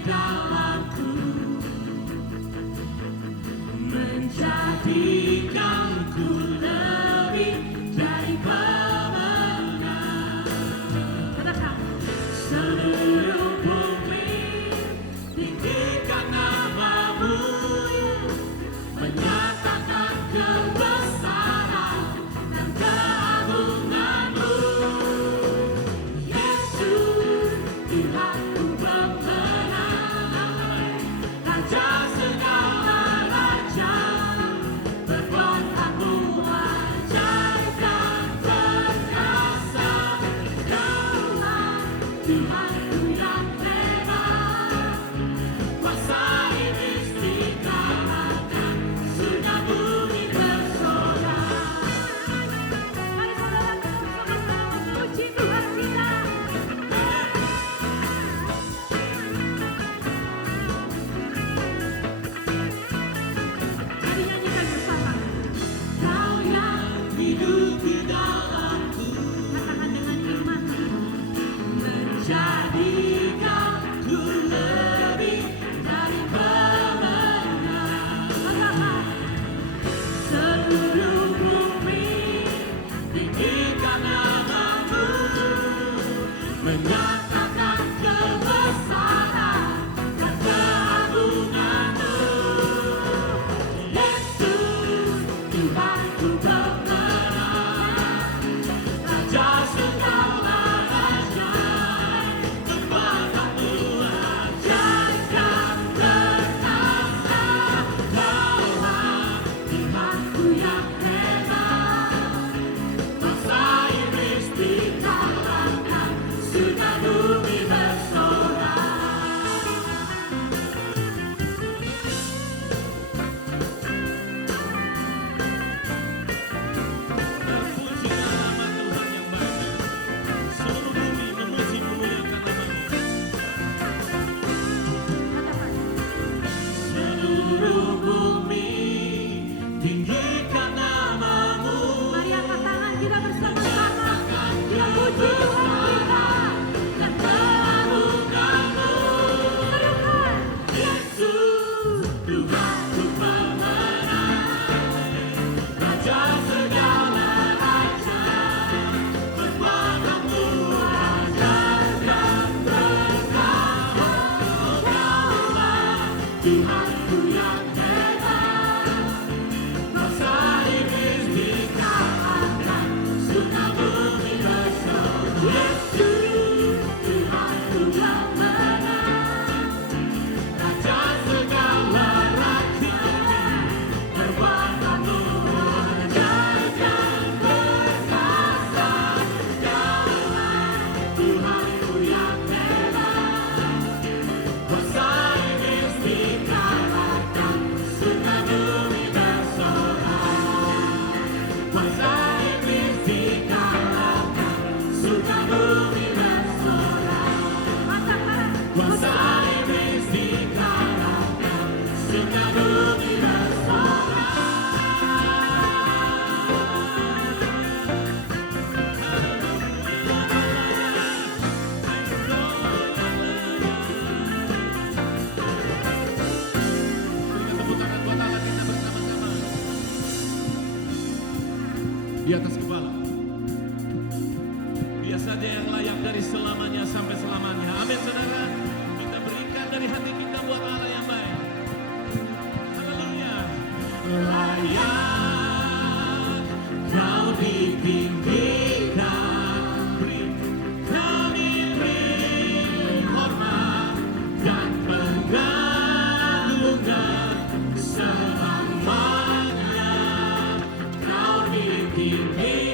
dalamku, menjadikanku lebih dari pemenang. Katakan, Seluruh bumi tinggikan namamu, menyatakan kebesaran dan keagunganmu. Yesus, Tuhanku pemenang, Raja segala raja, perbuatanmu ajaib dan perkasa. Daulah Tuhanku yang hebat, kuasa iblis dikalahkan, surga bumi bersorak. mari saudara sama-sama memuji Tuhan kita. Mari nyanyikan bersama. Kau yang hidup di dalamku, Katakan dengan iman. menjadikanku lebih dari pemenang. Katakan, Seluruh bumi tinggikan namamu, menyatakan kebesaran dan keagunganmu. Yesus, Tuhanku pemenang, Raja segala raja, perbuatanmu ajaib dan perkasa. Daulah Tuhanku yang hebat, bangsa iblis dikalahkan, surga bumi bersorak. Pujilah nama Tuhan yang baik, seluruh bumi memuji memuliakan nama-Mu. katakan. Seluruh bumi tinggikan namamu, Mari angkat tangan kita bersama-sama. Kita puji Tuhan kita. dan keagunganmu. Katakan, Yesus, Tuhanku pemenang, Raja segala raja, perbuatanmu ajaib dan perkasa. Daulah Tuhanku yang hebat, bangsa iblis dikalahkan, surga bumi bersorak. Yesus, Tuhanku yang menang, Raja segala raja, perbuatanmu ajaib dan perkasa. Daulah Tuhanku yang hebat, kuasa iblis dikalahkan, surga bumi bersorak. Kuasa iblis dikalahkan, surga bumi bersorak. Kuasa iblis dikalahkan, surga bumi bersorak. Berikan tepuk tangan buat Allah kita bersama-sama. Di atas kepala, Dia saja yang layak dari selamanya sampai selamanya. Amin, saudara. Kita berikan dari hati kita buat Allah yang baik. Haleluya. Layak Kau ditinggikan, beri hormat dan pengagungan selamanya. Kau ditinggikan.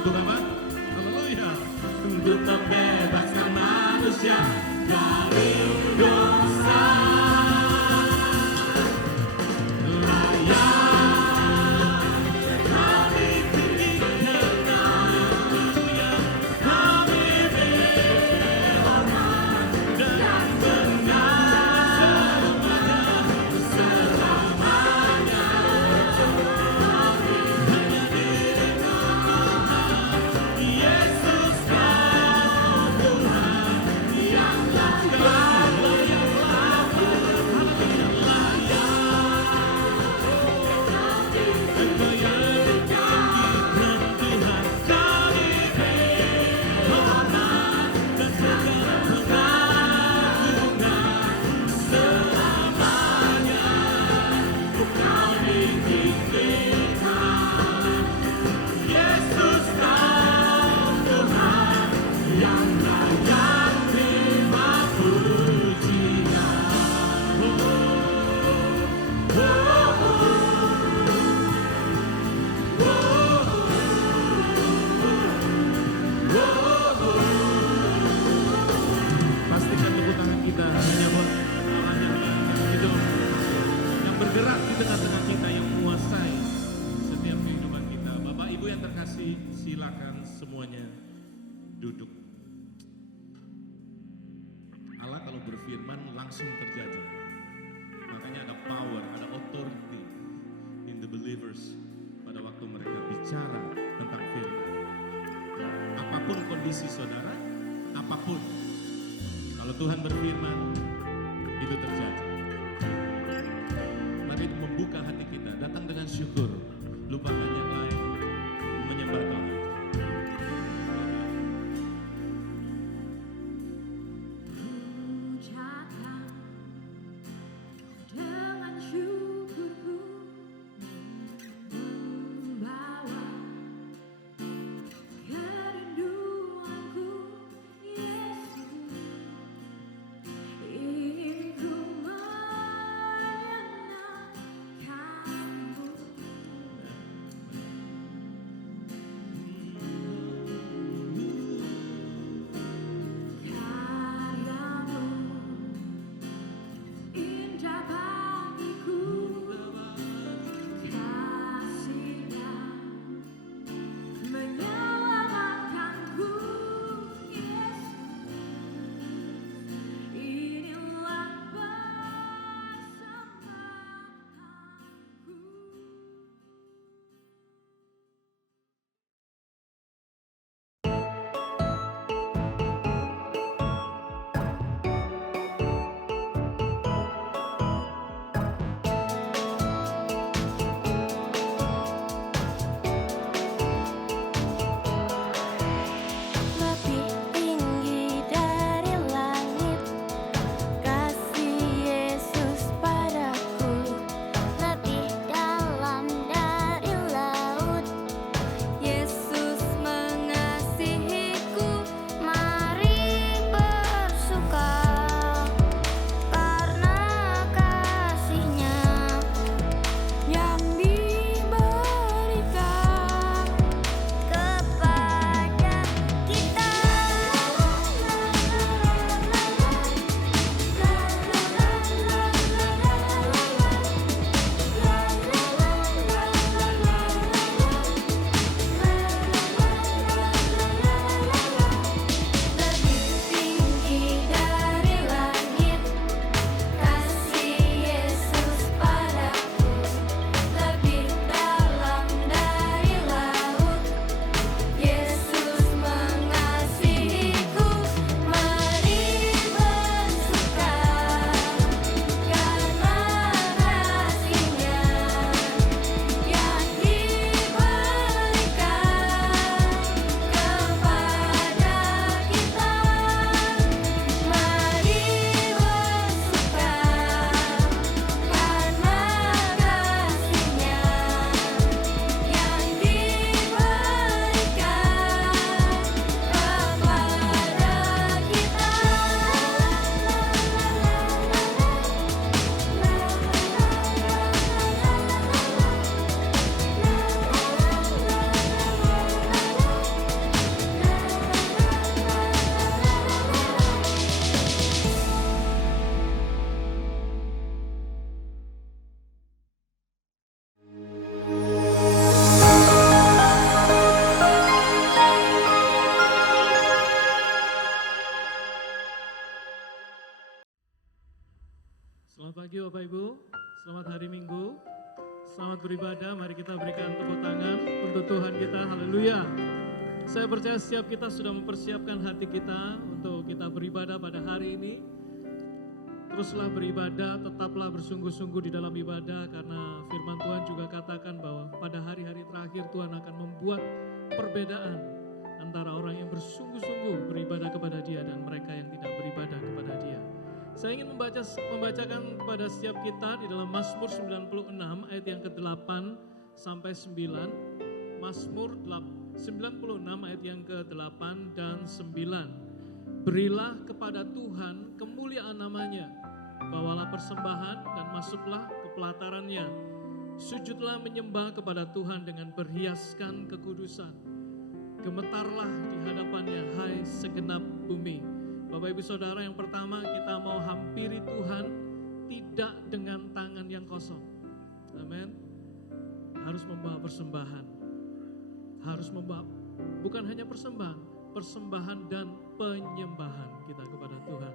Untuk apa? Haleluya. Untuk membebaskan manusia dari dosa. Pastikan tepuk tangan kita menyambut Allah yang hidup, yang bergerak di tengah-tengah kita, yang menguasai setiap kehidupan kita. Bapak Ibu yang terkasih, silakan semuanya duduk. Allah kalau berfirman langsung terjadi. Makanya ada power, ada authority in the believers pada waktu mereka bicara tentang firman. Apapun kondisi saudara, apapun, kalau Tuhan berfirman, itu terjadi. Mari membuka hati kita, datang dengan syukur, lupakan yang lain, menyembah Tuhan. Ucapkan dengan syukurku membawa kerinduanku, Yesus. Ingin ku beribadah, mari kita berikan tepuk tangan untuk Tuhan kita. Haleluya. Saya percaya setiap kita sudah mempersiapkan hati kita untuk kita beribadah pada hari ini. Teruslah beribadah, tetaplah bersungguh-sungguh di dalam ibadah, karena firman Tuhan juga katakan bahwa pada hari-hari terakhir Tuhan akan membuat perbedaan antara orang yang bersungguh-sungguh beribadah kepada Dia dan mereka yang tidak beribadah kepada Dia. Saya ingin membacakan kepada setiap kita di dalam Mazmur 96 ayat yang ke-8 sampai 9. Mazmur 96 ayat yang ke-8 dan 9. Berilah kepada Tuhan kemuliaan namanya, bawalah persembahan dan masuklah ke pelatarannya. Sujudlah menyembah kepada Tuhan dengan berhiaskan kekudusan. Gemetarlah di hadapannya, hai segenap bumi. Bapak Ibu Saudara, yang pertama kita mau hampiri Tuhan tidak dengan tangan yang kosong. Amin. Harus membawa persembahan. Harus membawa, bukan hanya persembahan dan penyembahan kita kepada Tuhan.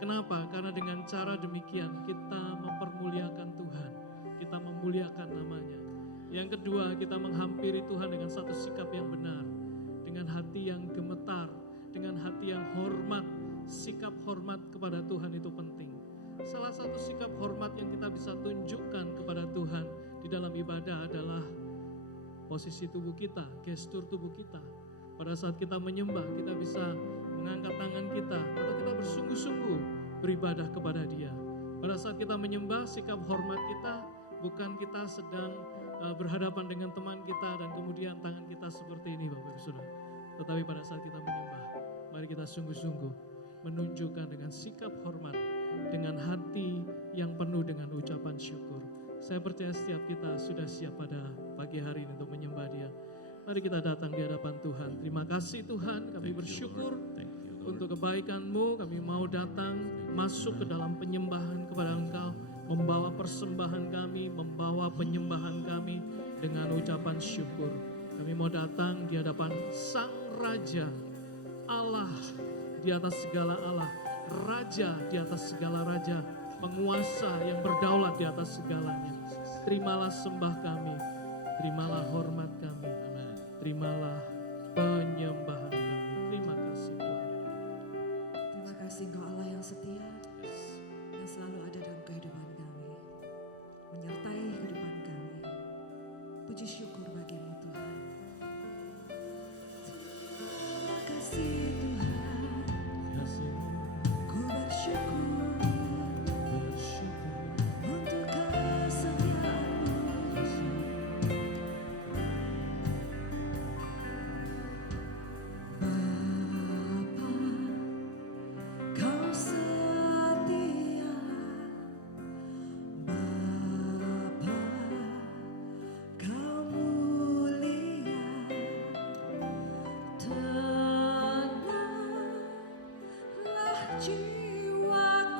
Kenapa? Karena dengan cara demikian kita mempermuliakan Tuhan. Kita memuliakan namanya. Yang kedua, kita menghampiri Tuhan dengan satu sikap yang benar. Dengan hati yang gemetar, dengan hati yang hormat. Sikap hormat kepada Tuhan itu penting. Salah satu sikap hormat yang kita bisa tunjukkan kepada Tuhan di dalam ibadah adalah posisi tubuh kita, gestur tubuh kita. Pada saat kita menyembah, kita bisa mengangkat tangan kita atau kita bersungguh-sungguh beribadah kepada Dia. Pada saat kita menyembah, sikap hormat kita bukan kita sedang berhadapan dengan teman kita dan kemudian tangan kita seperti ini, Bapak Ibu Saudara. Tetapi pada saat kita menyembah, mari kita sungguh-sungguh menunjukkan dengan sikap hormat, dengan hati yang penuh dengan ucapan syukur. Saya percaya setiap kita sudah siap pada pagi hari ini untuk menyembah Dia. Mari kita datang di hadapan Tuhan. Terima kasih Tuhan, kami bersyukur untuk kebaikan-Mu. Kami mau datang masuk ke dalam penyembahan kepada Engkau, membawa persembahan kami, membawa penyembahan kami dengan ucapan syukur. Kami mau datang di hadapan Sang Raja, Allah di atas segala Allah, Raja di atas segala raja, penguasa yang berdaulat di atas segalanya. Terimalah sembah kami, terimalah hormat kami, terimalah penyembahan kami. Terima kasih Tuhan. Terima kasih Engkau Allah yang setia, yang selalu ada dalam kehidupan kami, menyertai kehidupan kami. Puji syukur bagimu Tuhan. Terima kasih Tuhan, ku bersyukur untuk kesetiaan-Mu. Bapa, Kau setia. Bapa, Kau mulia. Tenanglah jiwaku.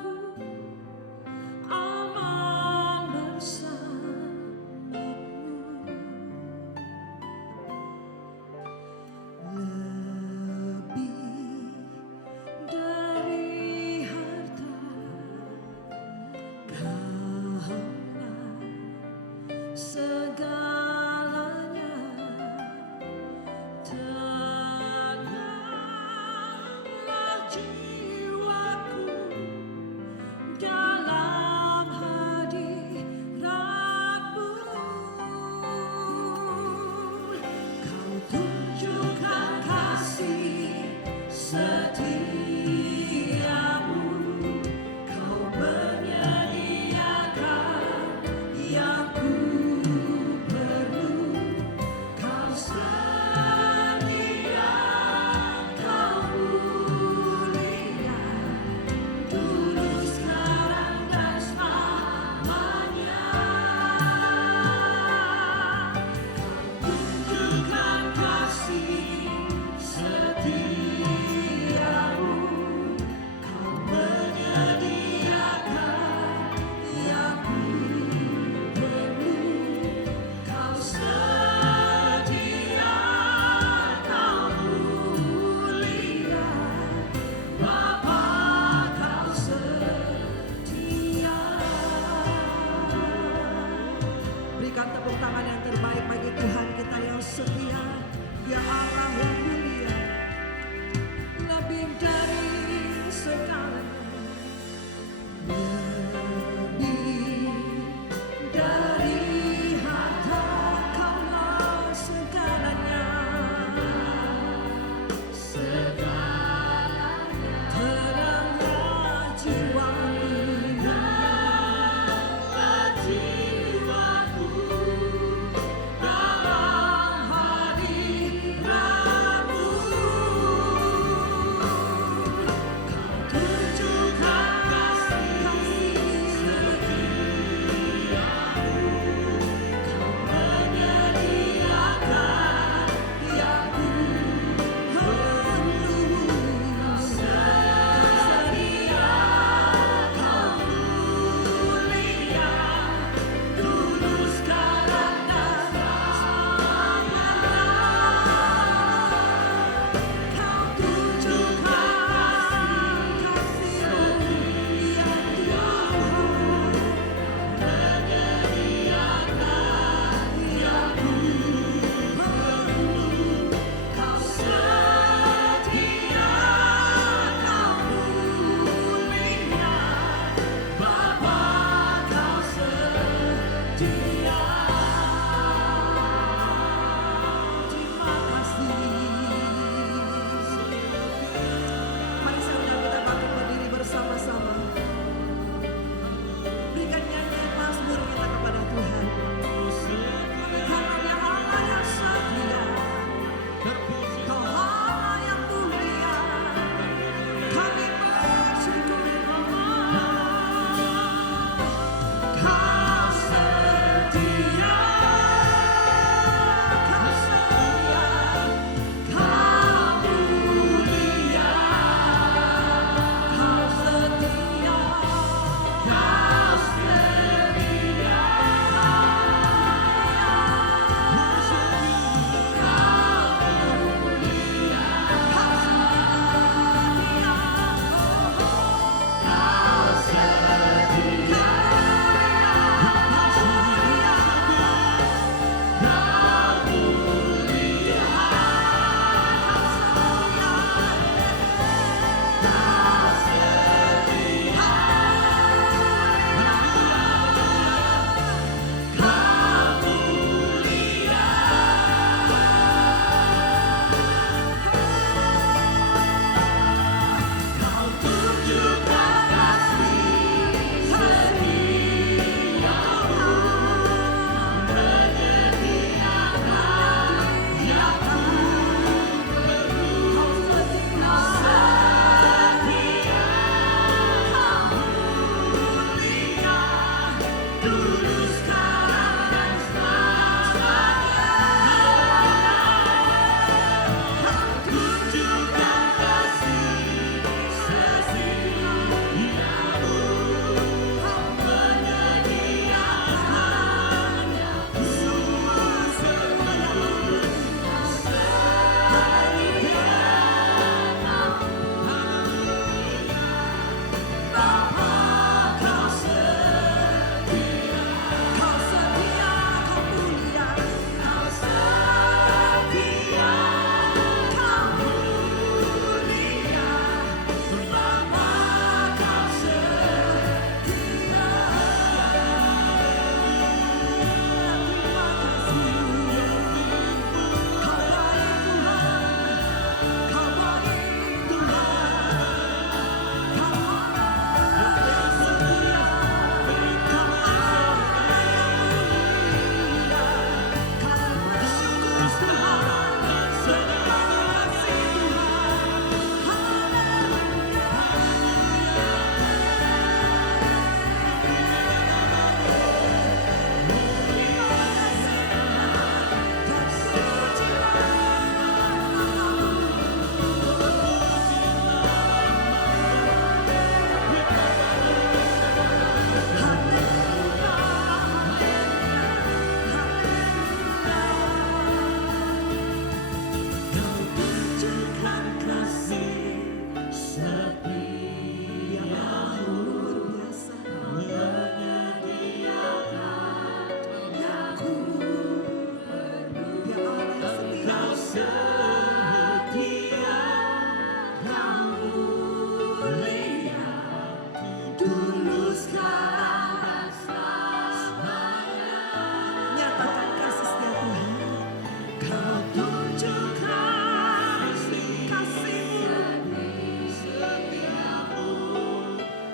Kau tunjukkan kasih-Mu, setiamu.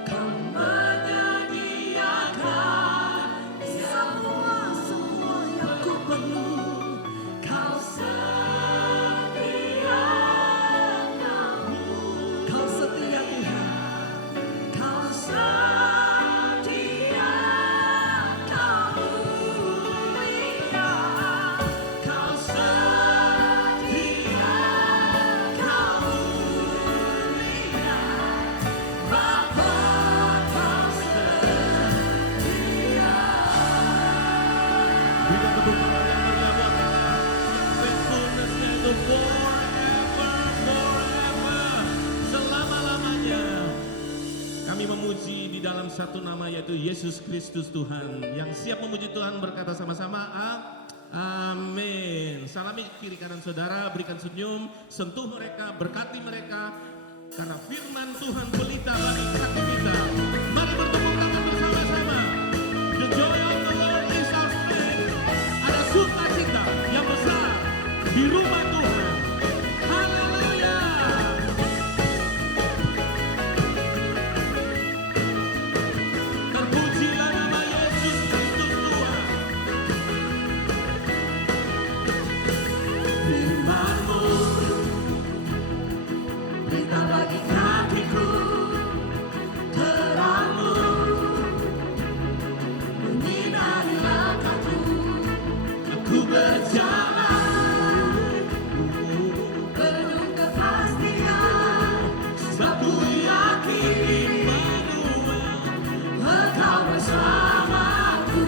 Kau menyediakan semua yang ku perlu. Kau setia, Kau setia Tuhan. Kau setia, Kau mulia. Kau setia, Kau mulia. Bapa, Kau setia. Berikan tepuk tangan yang meriah buat Allah. Faithfulness-Nya itu forever. Selama-lamanya. Kami memuji di dalam satu nama yaitu Yesus Kristus Tuhan. Yang siap memuji Tuhan berkata sama-sama, amin. Salami kiri kanan saudara, berikan senyum, sentuh mereka, berkati mereka. Karena firman Tuhan pelita bagi kaki kita. Mari bertepuk tangan bersama-sama. The joy of the Lord is our strength. Ada sukacita yang besar di rumah Tuhan. Haleluya. Terpujilah nama Yesus Kristus Tuhan. Firman-Mu pelita bagi kakiku, terang-Mu menyinari langkahku. Aku berjalan Penuh kepastian, sebab ku yakin Immanuel. Engkau bersamaku.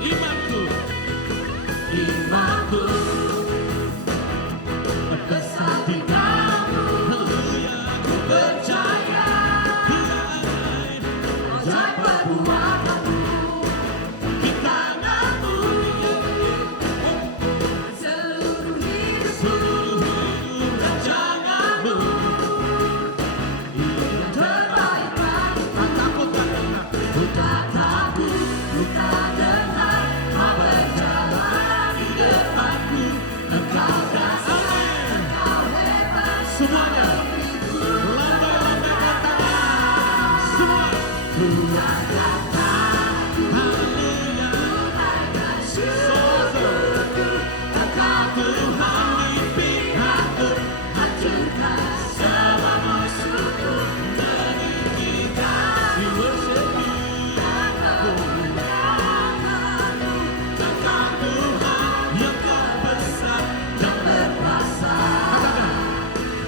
Imanku Imanku besar di dalam-Mu. Ku percaya ajaib perbuatan-Mu. Di tangan-Mu seluruh hidupku, rancangan-Mu yang terbaik bagiku. Ku tak takut, ku tak dengar, Kau berjalan di depanku. Engkau dahsyat, Engkau hebat, semuanya. hidupku. Lambai-lambaikan tangan. Semua. Ku angkat tanganku, Haleluya. naikkan syukurku. Engkau Tuhan di pihakku, hancurkan semua musuhku. Demi kita We worship you. dan kemuliaan-Mu. Engkau Tuhan Yang terbesar. yang berkuasa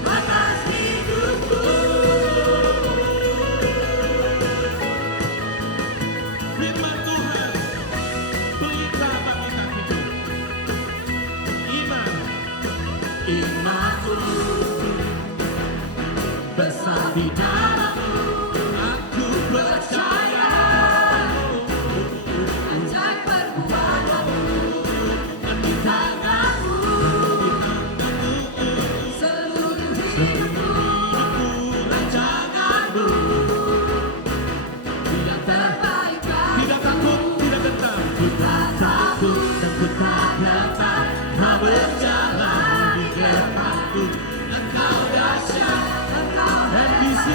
atas hidupku. Firman Tuhan pelita bagi kakiku. Iman. Imanku besar di dalam-Mu. Aku Percaya ajaib perbuatan-Mu. Di tangan-Mu seluruh hidupku, rancangan-Mu yang terbaik tidak bagiku. takut, tidak gentar. Ku tak takut dan ku tak gentar, Kau berjalan di depanku. Engkau dahsyat, Engkau NBC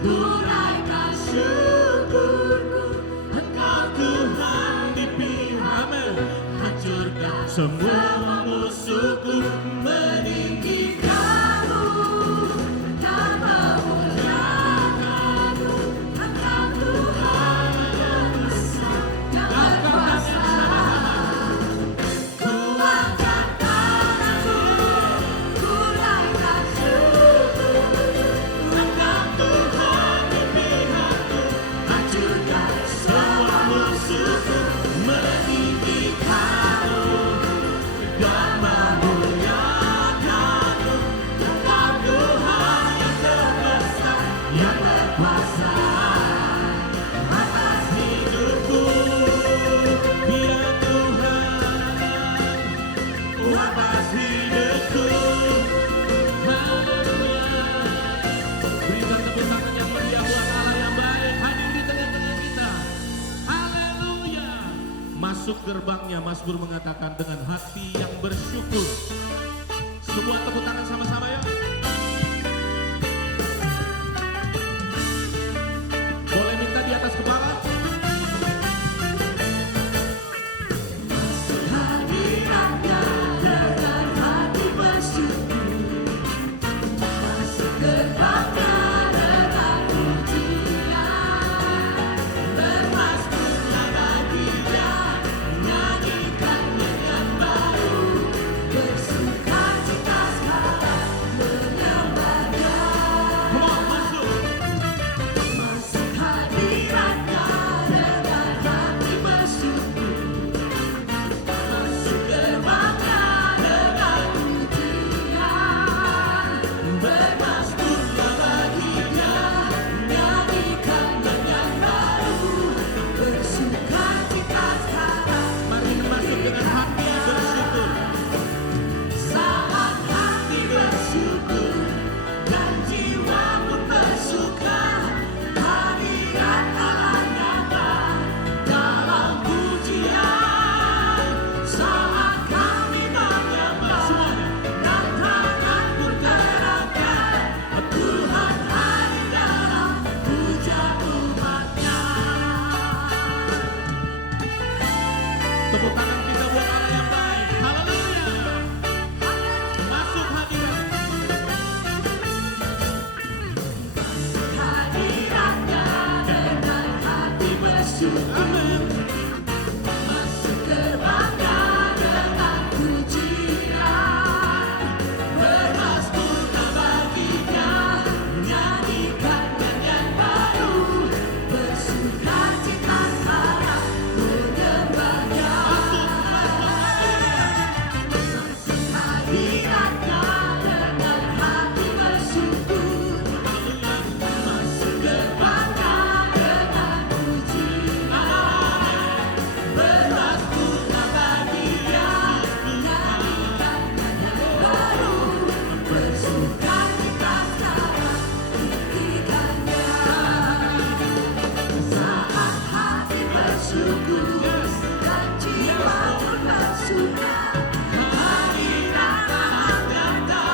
Ku naikkan syukurku, Engkau Tuhan di pihakku. Hancurkan semua musuhku, meninggikanmu dan memuliakanmu. Engkau Tuhan yang besar, yang berkuasa. Ku angkat tanganku, ku naikkan syukurku. Engkau Tuhan di pihakku, hancurkan semua musuhku, meninggikanmu dan memuliakanmu. Engkau Tuhan yang terbesar, yang berkuasa atas hidupku. Dia Tuhan atas hidupku. Haleluya. Berikan tepuk tangan yang meriah buat Allah yang baik hadir di tengah-tengah kita. Haleluya. Masuk gerbangnya, Mazmur mengatakan dengan hati yang bersyukur. Semua tepuk tangan sama-sama ya. Boleh minta di atas kepala. Masuk hadiratnya dengan hati bersyukur. Masuk gerbangnya dengan pujian. Bermasmurlah bagi Dia, nyanyikan dengan baru. Bersukacita sekarang menyembah Dia. Masuk hadiratnya dengan hati bersyukur. Masuk gerbangnya dengan pujian. Bermasmurlah bagi Dia, nyanyikan dengan baru. Bersukacita sekarang. Mari masuk dengan hati bersyukur. Saat hati bersyukur dan jiwa pun bersuka, hadirat Allah nyata dalam pujian. Saat kami menyembah dan tangan pun terangkat, Tuhan hadir dalam puja umat-Nya. Tepuk tangan kita buat Allah yang baik. Haleluya. Masuk hadirat. Hadiratnya dengan hati bersyukur. Masuk gerbangnya dengan pujian. Bermasmurlah bagi Dia, nyanyikan dengan baru. Bersukacita sekarang menyembah Dia. Masuk hadiratnya dengan hati bersyukur. Masuk gerbangnya dengan pujian. Bermasmurlah bagi Dia, nyanyikan dengan baru. Bersukacita sekarang tinggikan Dia. Saat hati bersyukur dan jiwa pun bersuka, hadirat Allah nyata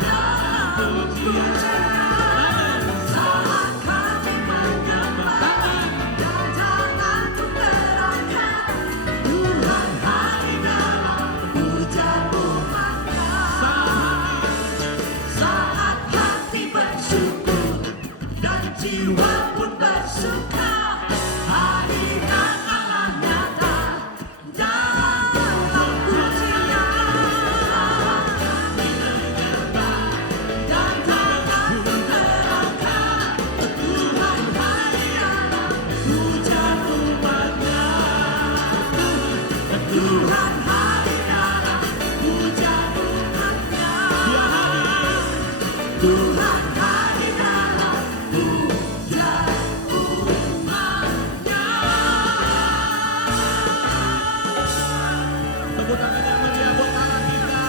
dalam pujian. Saat kami menyembah dan tangan pun terangkat, Tuhan hadir dalam puja umat-Nya. Saat hati bersyukur dan jiwa pun bersuka, hadirat Allah nyata dalam pujian. Kami menyembah dan tangan pun terangkat, Tuhan hadir dalam puja umat-Nya. Tuhan hadir dalam puja umat-Nya. Tuhan hadir dalam puja umat-Nya. Tepuk tangan yang meriah buat Allah kita.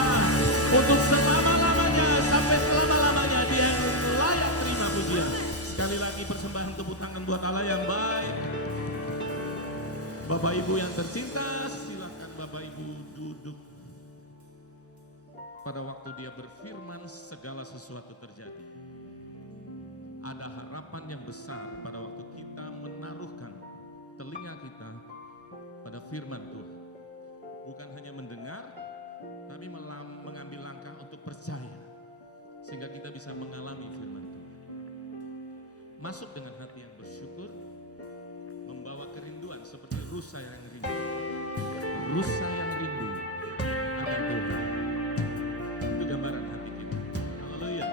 Untuk selama-lamanya, sampai selama-lamanya Dia layak terima pujian. Sekali lagi persembahan tepuk tangan buat Allah yang baik. Bapak Ibu yang tercinta, silakan Bapak Ibu duduk. Pada waktu Dia berfirman, segala sesuatu terjadi. ada harapan yang besar pada waktu kita menaruhkan telinga kita pada firman Tuhan. Bukan hanya mendengar, tapi mengambil langkah untuk percaya. Sehingga kita bisa mengalami firman Tuhan. Masuk dengan hati yang bersyukur, membawa kerinduan seperti rusa yang rindu. Rusa yang rindu akan Tuhan. Itu gambaran hati kita. Haleluya.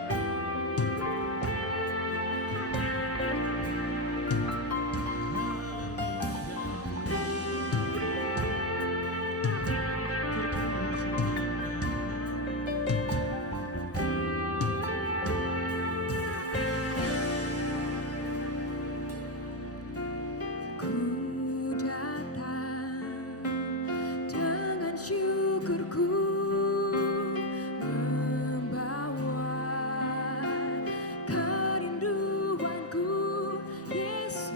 Ku datang dengan syukurku, membawa kerinduanku. Yesus,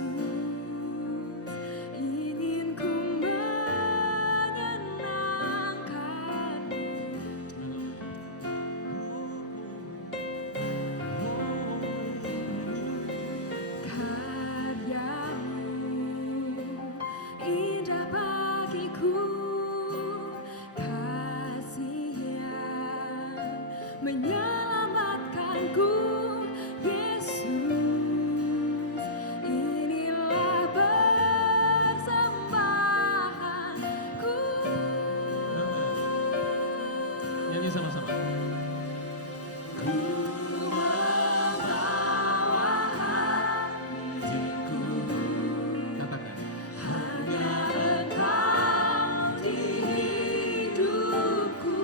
ingin ku menyenangkan-Mu. Karya-Mu indah bagiku, kasih yang menyelamatkanku. Yesus, inilah persembahanku. Nyanyi sama-sama. Ku membawa hatiku, Katakan. hanya Engkau di hidupku.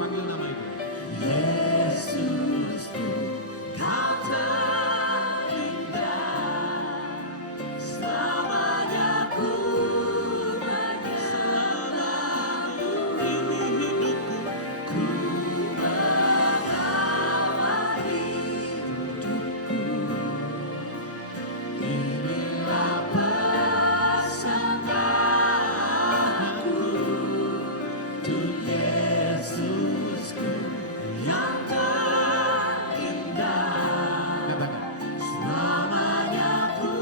Panggil nama itu. Yesusku, Kau terindah, selamanya ku menyembah-Mu. Ini hidupku. Ku membawa hidupku, inilah persembahanku untuk Yesusku yang terindah. Katakan. Selamanya ku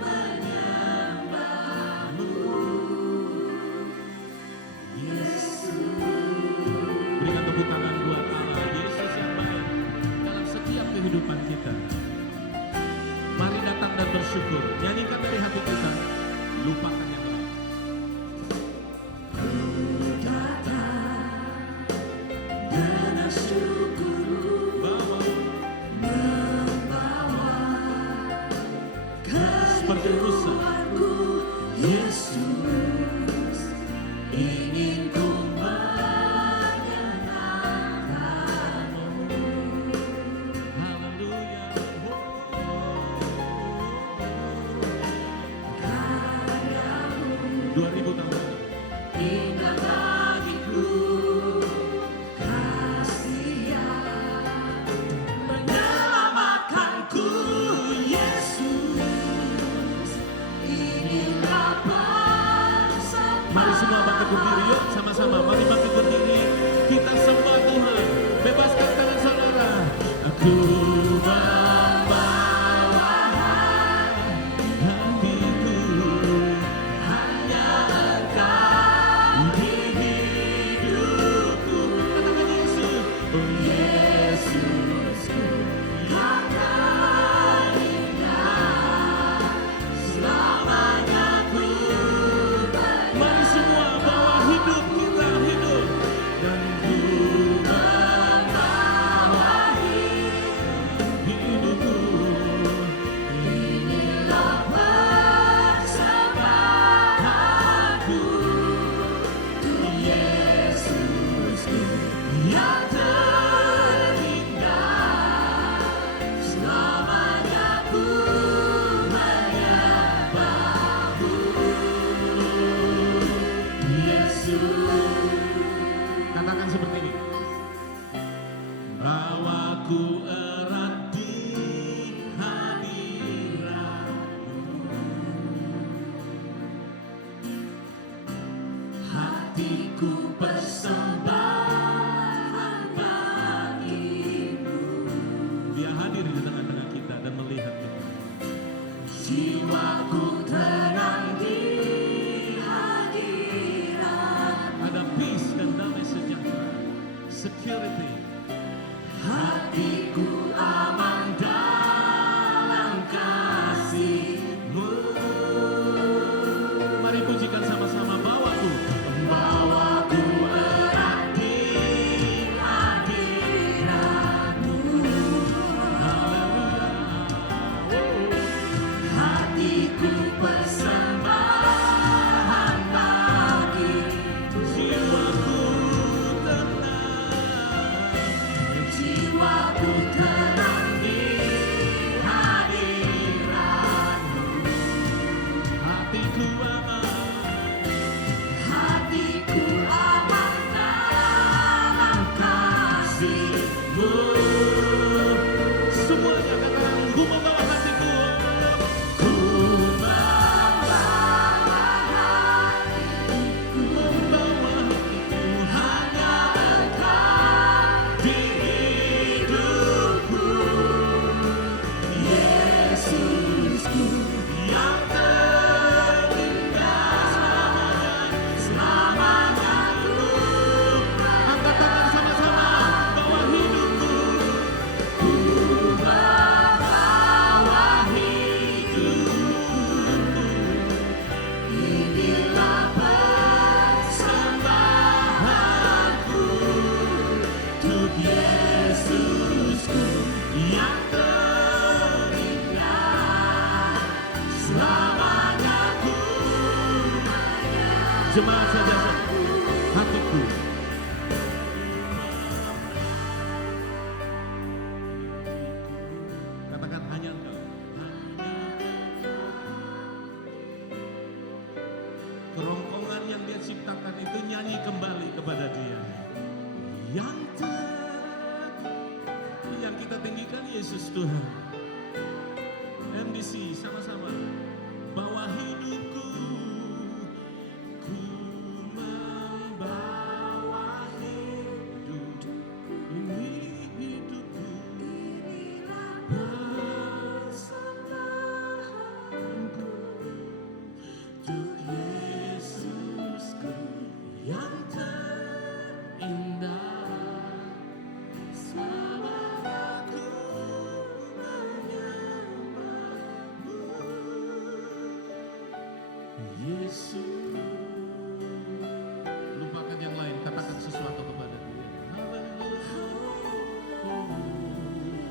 menyembah-Mu, Yesus. Berikan tepuk tangan buat Allah Yesus yang baik dalam setiap kehidupan kita. Mari datang dan bersyukur. Nyanyikan dari hati kita. Lupakan yang lain. Datang dengan syukurku, Bawa membawa seperti rusa. kerinduanku. Yesus, ingin ku menyenangkan-Mu. Haleluya. Karya-Mu 2000 tahun lalu. indah bagiku, kasih yang menyelamatkanku. Yesus, inilah persembahan. Mari semua bangkit berdiri, yuk sama-sama. Mari bangkit berdiri. Kita sembah Tuhan. Bebaskan tangan saudara. Aku membawa hatiku, Hanya Engkau di hidupku. katakan Yesus. Oh Yesusku yang terindah, selamanya ku mari semua bawa hidup kita, hidup. Dan ku membawa hidupku. inilah persembahanku untuk Yesusku yang terindah, selamanya ku menyembah-Mu, Yesus. Katakan seperti ini. Bawaku erat di hadirat-Mu. Hatiku persembahan bagimu. Dia hadir di tengah-tengah kita dan jiwaku tenang di hadirat. Ada peace dan damai sejahtera. Security. Hatiku aman dalam kasih-Mu. Mari pujikan sama-sama, bawaku. Bawaku erat di hadirat-Mu. Hatiku persembahan bagi Jiwaku tenang. jiwaku tenang di hadirat-Mu. Hatiku aman. Hatiku aman dalam kasih-Mu. Semuanya katakan, ku membawa hatiku. Ku membawa hatiku, Membawa hatiku hanya Engkau di hidupku. Yesusku yang terindah, selamanya ku Angkat tangan sama-sama, bawa hidupku. ku membawa hidupku. Inilah persembahanku untuk Yesusku yang terindah, selamanya ku Jemaat saja, hatiku. Katakan hanya Engkau. Kerongkongan yang Dia ciptakan itu nyanyi kembali kepada Dia. Yang kita tinggikan Yesus Tuhan. MDC sama-sama. Bawa hidupku. Ku membawa hidupku. Ini hidupku. Persembahanku untuk Yesusku yang terindah. Selamanya ku menyembahmu, Yesus. Lupakan yang lain, katakan sesuatu kepada Dia.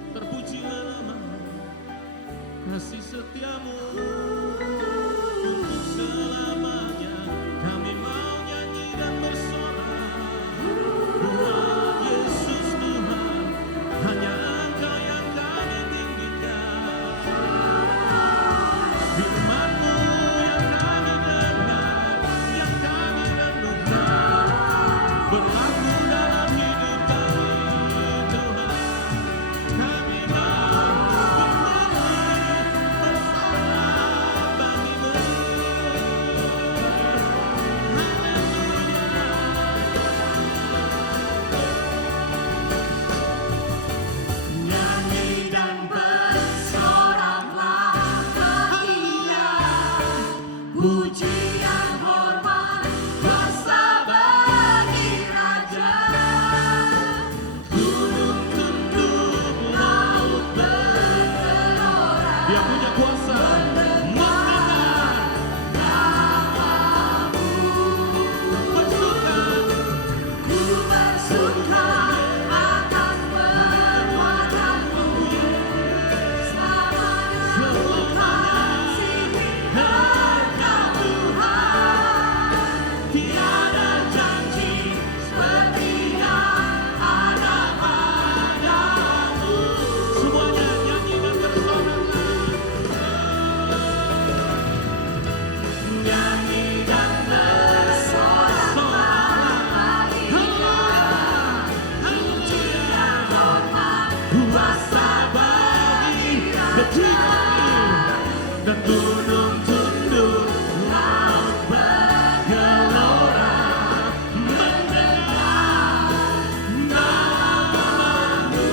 Terpujilah namamu, kasih setiamu untuk selamanya. Kami mau nyanyi dan bersorak buat Yesus Tuhan, hanya Engkau yang kami tinggikan. Firman-Mu yang kami dengar, yang kami renungkan, berlaku dalam hidup kami Tuhan. Kami mau bernyanyi, bersorak bagi-Mu. nyanyi dan bersoraklah kemuliaan, pujian hormat kuasa bagi Raja. Gunung tunduk, laut bergelora, Dia punya kuasa mendengar, bersuka. ku bersuka atas perbuatanmu. Selamanya ku mengasihi Engkau Tuhan. Tiada janji seperti yang ada padamu. Semuanya nyanyi dan bersoraklah. Nyanyi dan bersoraklah bagi pujian hormat kuasa bagi Raja. Dan gunung tunduk, Laut bergelora, mendengar namamu.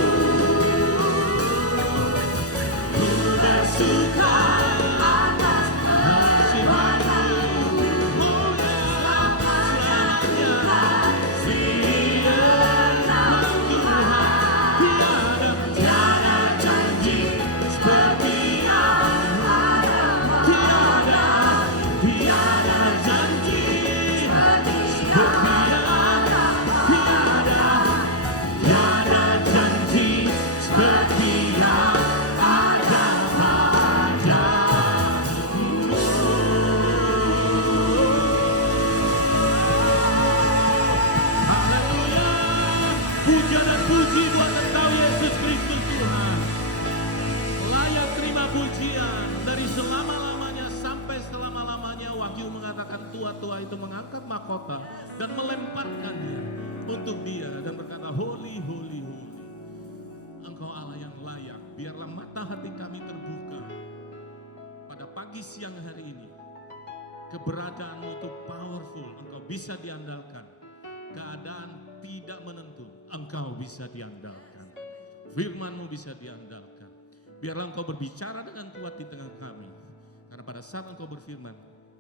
Ku bersuka itu mengangkat mahkota dan melemparkannya untuk dia dan berkata, Holy, holy, holy. Engkau Allah yang layak. Biarlah mata hati kami terbuka pada pagi siang hari ini. Keberadaanmu itu powerful, engkau bisa diandalkan. Keadaan tidak menentu, engkau bisa diandalkan. Firman-Mu bisa diandalkan. Biarlah engkau berbicara dengan kuat di tengah kami. Karena pada saat engkau berfirman,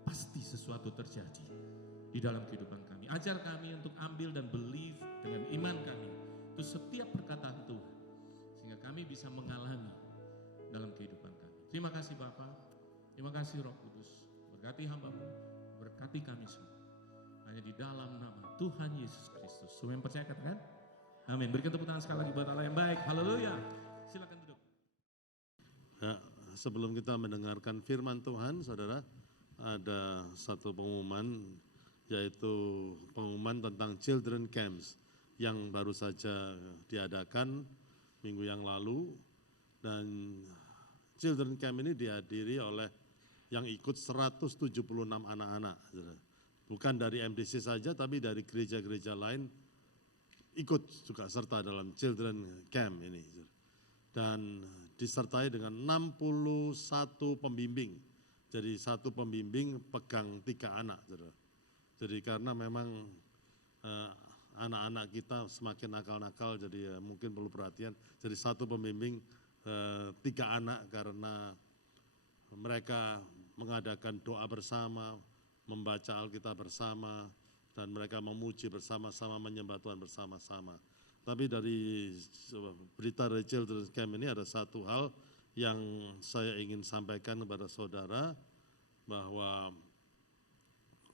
pasti sesuatu terjadi di dalam kehidupan kami. Ajar kami untuk ambil dan believe dengan iman kami. Itu setiap perkataan Tuhan. Sehingga kami bisa mengalami dalam kehidupan kami. Terima kasih Bapa. Terima kasih Roh Kudus. Berkati hamba-Mu, berkati kami semua. Hanya di dalam nama Tuhan Yesus Kristus. Semua yang percaya katakan, amin. Berikan tepuk tangan sekali lagi buat Allah yang baik. Haleluya. Silakan duduk. Ya, sebelum kita mendengarkan firman Tuhan, saudara, ada satu pengumuman, yaitu pengumuman tentang Children Camps yang baru saja diadakan minggu yang lalu. Dan Children Camp ini dihadiri oleh yang ikut 176 anak-anak. Bukan dari MDC saja, tapi dari gereja-gereja lain ikut juga serta dalam Children Camp ini. Dan disertai dengan 61 pembimbing. Jadi satu pembimbing pegang 3 anak. Jadi karena memang anak-anak kita semakin nakal-nakal, jadi mungkin perlu perhatian. Jadi satu pembimbing 3 anak, karena mereka mengadakan doa bersama, membaca Alkitab bersama, dan mereka memuji bersama-sama, menyembah Tuhan bersama-sama. Tapi dari berita dari Children's Camp ini ada satu hal yang saya ingin sampaikan kepada saudara, bahwa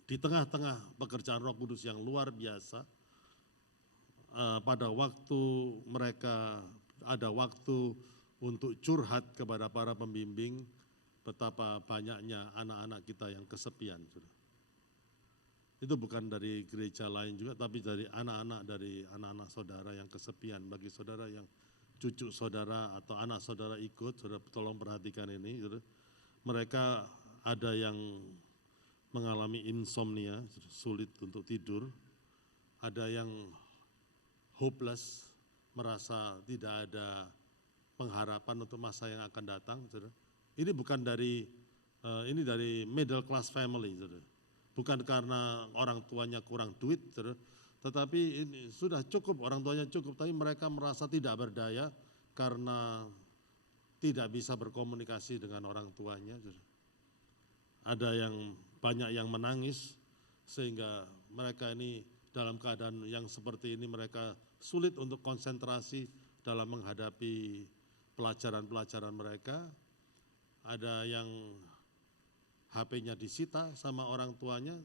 di tengah-tengah pekerjaan Roh Kudus yang luar biasa, pada waktu mereka ada waktu untuk curhat kepada para pembimbing, betapa banyaknya anak-anak kita yang kesepian. Itu bukan dari gereja lain juga, tapi dari anak-anak saudara yang kesepian. Bagi saudara yang cucu saudara atau anak saudara ikut, saudara tolong perhatikan ini. Mereka ada yang mengalami insomnia, sulit untuk tidur. Ada yang hopeless, merasa tidak ada pengharapan untuk masa yang akan datang. Ini bukan dari ini dari middle class family, bukan karena orang tuanya kurang duit, tetapi ini sudah cukup, orang tuanya cukup, tapi mereka merasa tidak berdaya karena tidak bisa berkomunikasi dengan orang tuanya. Ada yang banyak yang menangis, sehingga mereka ini dalam keadaan yang seperti ini mereka sulit untuk konsentrasi dalam menghadapi pelajaran-pelajaran mereka. Ada yang HP-nya disita sama orang tuanya,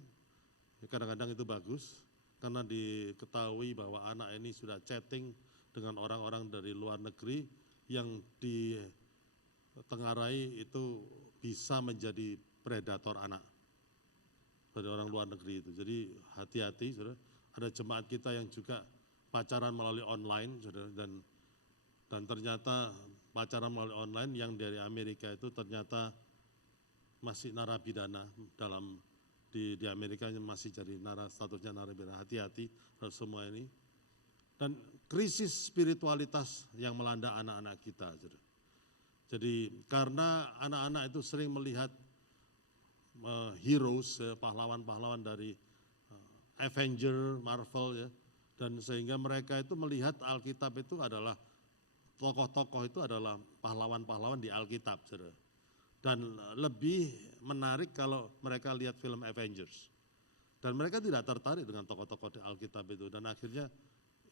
kadang-kadang itu bagus, karena diketahui bahwa anak ini sudah chatting dengan orang-orang dari luar negeri yang ditengarai itu bisa menjadi predator anak dari orang luar negeri itu. Jadi hati-hati, saudara. Ada jemaat kita yang juga pacaran melalui online, saudara, dan ternyata pacaran melalui online yang dari Amerika itu ternyata masih narapidana dalam di Amerika masih jadi statusnya narapidana. Hati-hati terhadap semua ini. Dan krisis spiritualitas yang melanda anak-anak kita. Jadi karena anak-anak itu sering melihat heroes, pahlawan-pahlawan dari Avenger, Marvel, ya, dan sehingga mereka itu melihat Alkitab itu adalah tokoh-tokoh itu adalah pahlawan-pahlawan di Alkitab. Dan lebih menarik kalau mereka lihat film Avengers. Dan mereka tidak tertarik dengan tokoh-tokoh di Alkitab itu. Dan akhirnya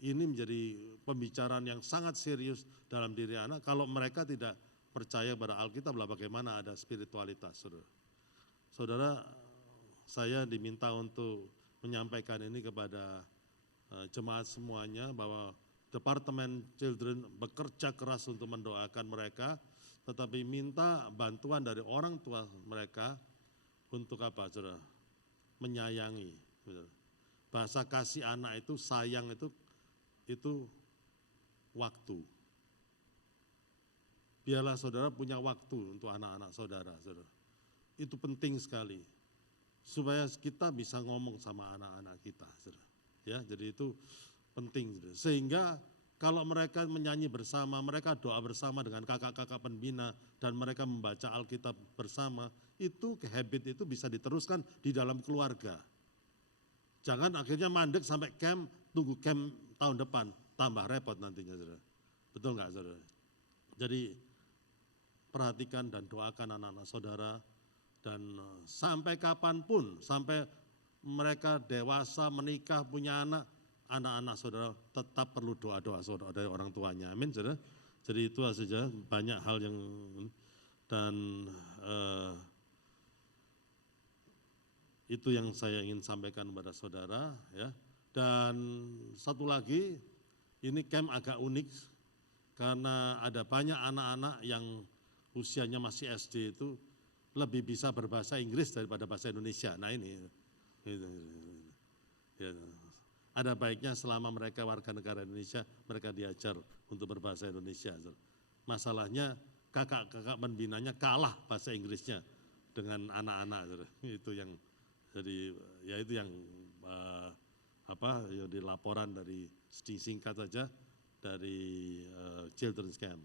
ini menjadi pembicaraan yang sangat serius dalam diri anak. Kalau mereka tidak percaya pada Alkitab, lah bagaimana ada spiritualitas. Saudara, saya diminta untuk menyampaikan ini kepada jemaat semuanya, bahwa Departemen Children bekerja keras untuk mendoakan mereka, tetapi minta bantuan dari orang tua mereka untuk apa, saudara? Menyayangi. Bahasa kasih anak itu, sayang itu waktu. Biarlah saudara punya waktu untuk anak-anak saudara, saudara. Itu penting sekali. supaya kita bisa ngomong sama anak-anak kita. Saudara. Ya, jadi itu penting. Saudara. Sehingga kalau mereka menyanyi bersama, mereka doa bersama dengan kakak-kakak pembina, dan mereka membaca Alkitab bersama, itu habit itu bisa diteruskan di dalam keluarga. Jangan akhirnya mandek sampai camp, tunggu camp tahun depan, tambah repot nantinya, saudara. Betul nggak, saudara? Jadi perhatikan dan doakan anak-anak saudara, dan sampai kapanpun, sampai mereka dewasa, menikah, punya anak-anak saudara tetap perlu doa-doa saudara dari orang tuanya. Amin, saudara. Jadi itu saja, banyak hal yang, dan itu yang saya ingin sampaikan kepada saudara, ya. Dan satu lagi, ini camp agak unik karena ada banyak anak-anak yang usianya masih SD itu lebih bisa berbahasa Inggris daripada bahasa Indonesia. Nah ini, ya, ada baiknya selama mereka warga negara Indonesia, mereka diajar untuk berbahasa Indonesia. Masalahnya kakak-kakak pembinanya kalah bahasa Inggrisnya dengan anak-anak. Itu yang, jadi ya itu yang di laporan dari singkat saja dari Children's Camp.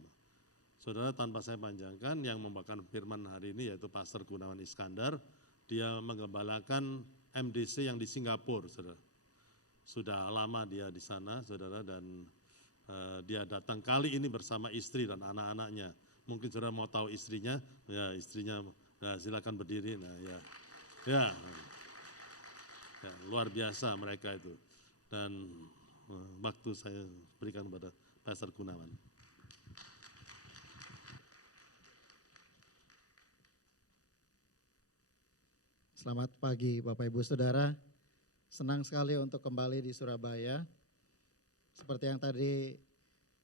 Saudara, tanpa saya panjangkan, yang membawakan firman hari ini yaitu Pastor Gunawan Iskandar. Dia menggembalakan MDC yang di Singapura, saudara. Sudah lama dia di sana, saudara, dan dia datang kali ini bersama istri dan anak-anaknya. Mungkin saudara mau tahu istrinya, ya istrinya, nah, silakan berdiri. Nah, ya, luar biasa mereka itu. Dan waktu saya berikan kepada Pastor Gunawan. Selamat pagi Bapak Ibu Saudara, senang sekali untuk kembali di Surabaya. Seperti yang tadi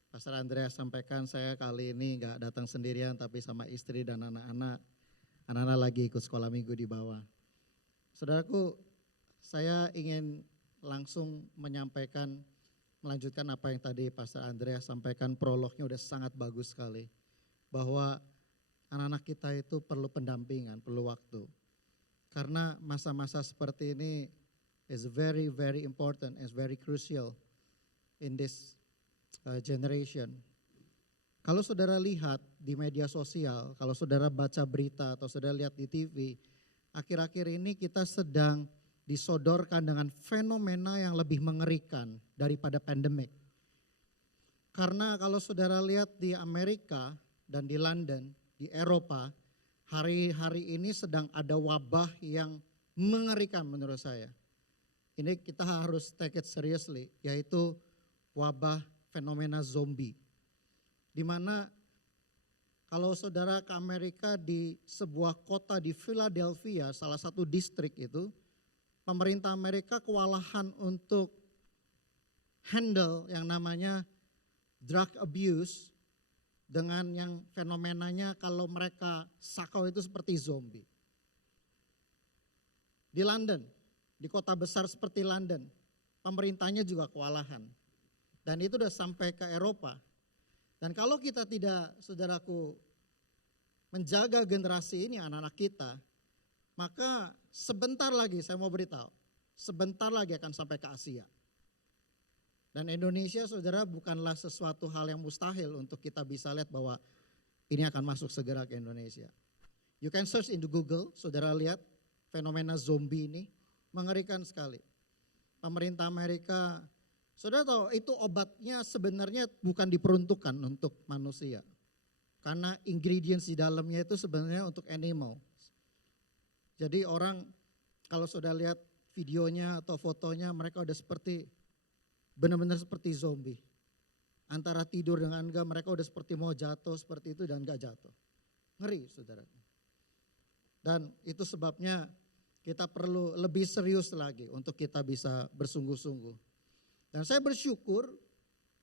Pastor Andreas sampaikan, saya kali ini nggak datang sendirian tapi sama istri dan anak-anak. Anak-anak lagi ikut sekolah minggu di bawah. Saudaraku, saya ingin langsung menyampaikan, melanjutkan apa yang tadi Pastor Andreas sampaikan, prolognya udah sangat bagus sekali. Bahwa anak-anak kita itu perlu pendampingan, perlu waktu. Karena masa-masa seperti ini is very, very important, is very crucial in this generation. Kalau saudara lihat di media sosial, kalau saudara baca berita atau saudara lihat di TV, akhir-akhir ini kita sedang disodorkan dengan fenomena yang lebih mengerikan daripada pandemik. Karena kalau saudara lihat di Amerika dan di London, di Eropa, hari-hari ini sedang ada wabah yang mengerikan menurut saya. Ini kita harus take it seriously, yaitu wabah fenomena zombie. Di mana kalau saudara ke Amerika di sebuah kota di Philadelphia, salah satu distrik itu, pemerintah Amerika kewalahan untuk handle yang namanya drug abuse dengan yang fenomenanya kalau mereka sakau itu seperti zombie. Di London, di kota besar seperti London, pemerintahnya juga kewalahan. Dan itu udah sampai ke Eropa. Dan kalau kita tidak, saudaraku, menjaga generasi ini, anak-anak kita, maka sebentar lagi saya mau beritahu, sebentar lagi akan sampai ke Asia. Dan Indonesia, saudara, bukanlah sesuatu hal yang mustahil untuk kita bisa lihat bahwa ini akan masuk segera ke Indonesia. You can search into Google, saudara lihat fenomena zombie ini, mengerikan sekali. Pemerintah Amerika, saudara tahu itu obatnya sebenarnya bukan diperuntukkan untuk manusia. Karena ingredients di dalamnya itu sebenarnya untuk animal. Jadi orang kalau sudah lihat videonya atau fotonya, mereka udah seperti benar-benar seperti zombie. Antara tidur dengan enggak, mereka udah seperti mau jatuh seperti itu dan enggak jatuh. Ngeri, saudara. Dan itu sebabnya kita perlu lebih serius lagi untuk kita bisa bersungguh-sungguh. Dan saya bersyukur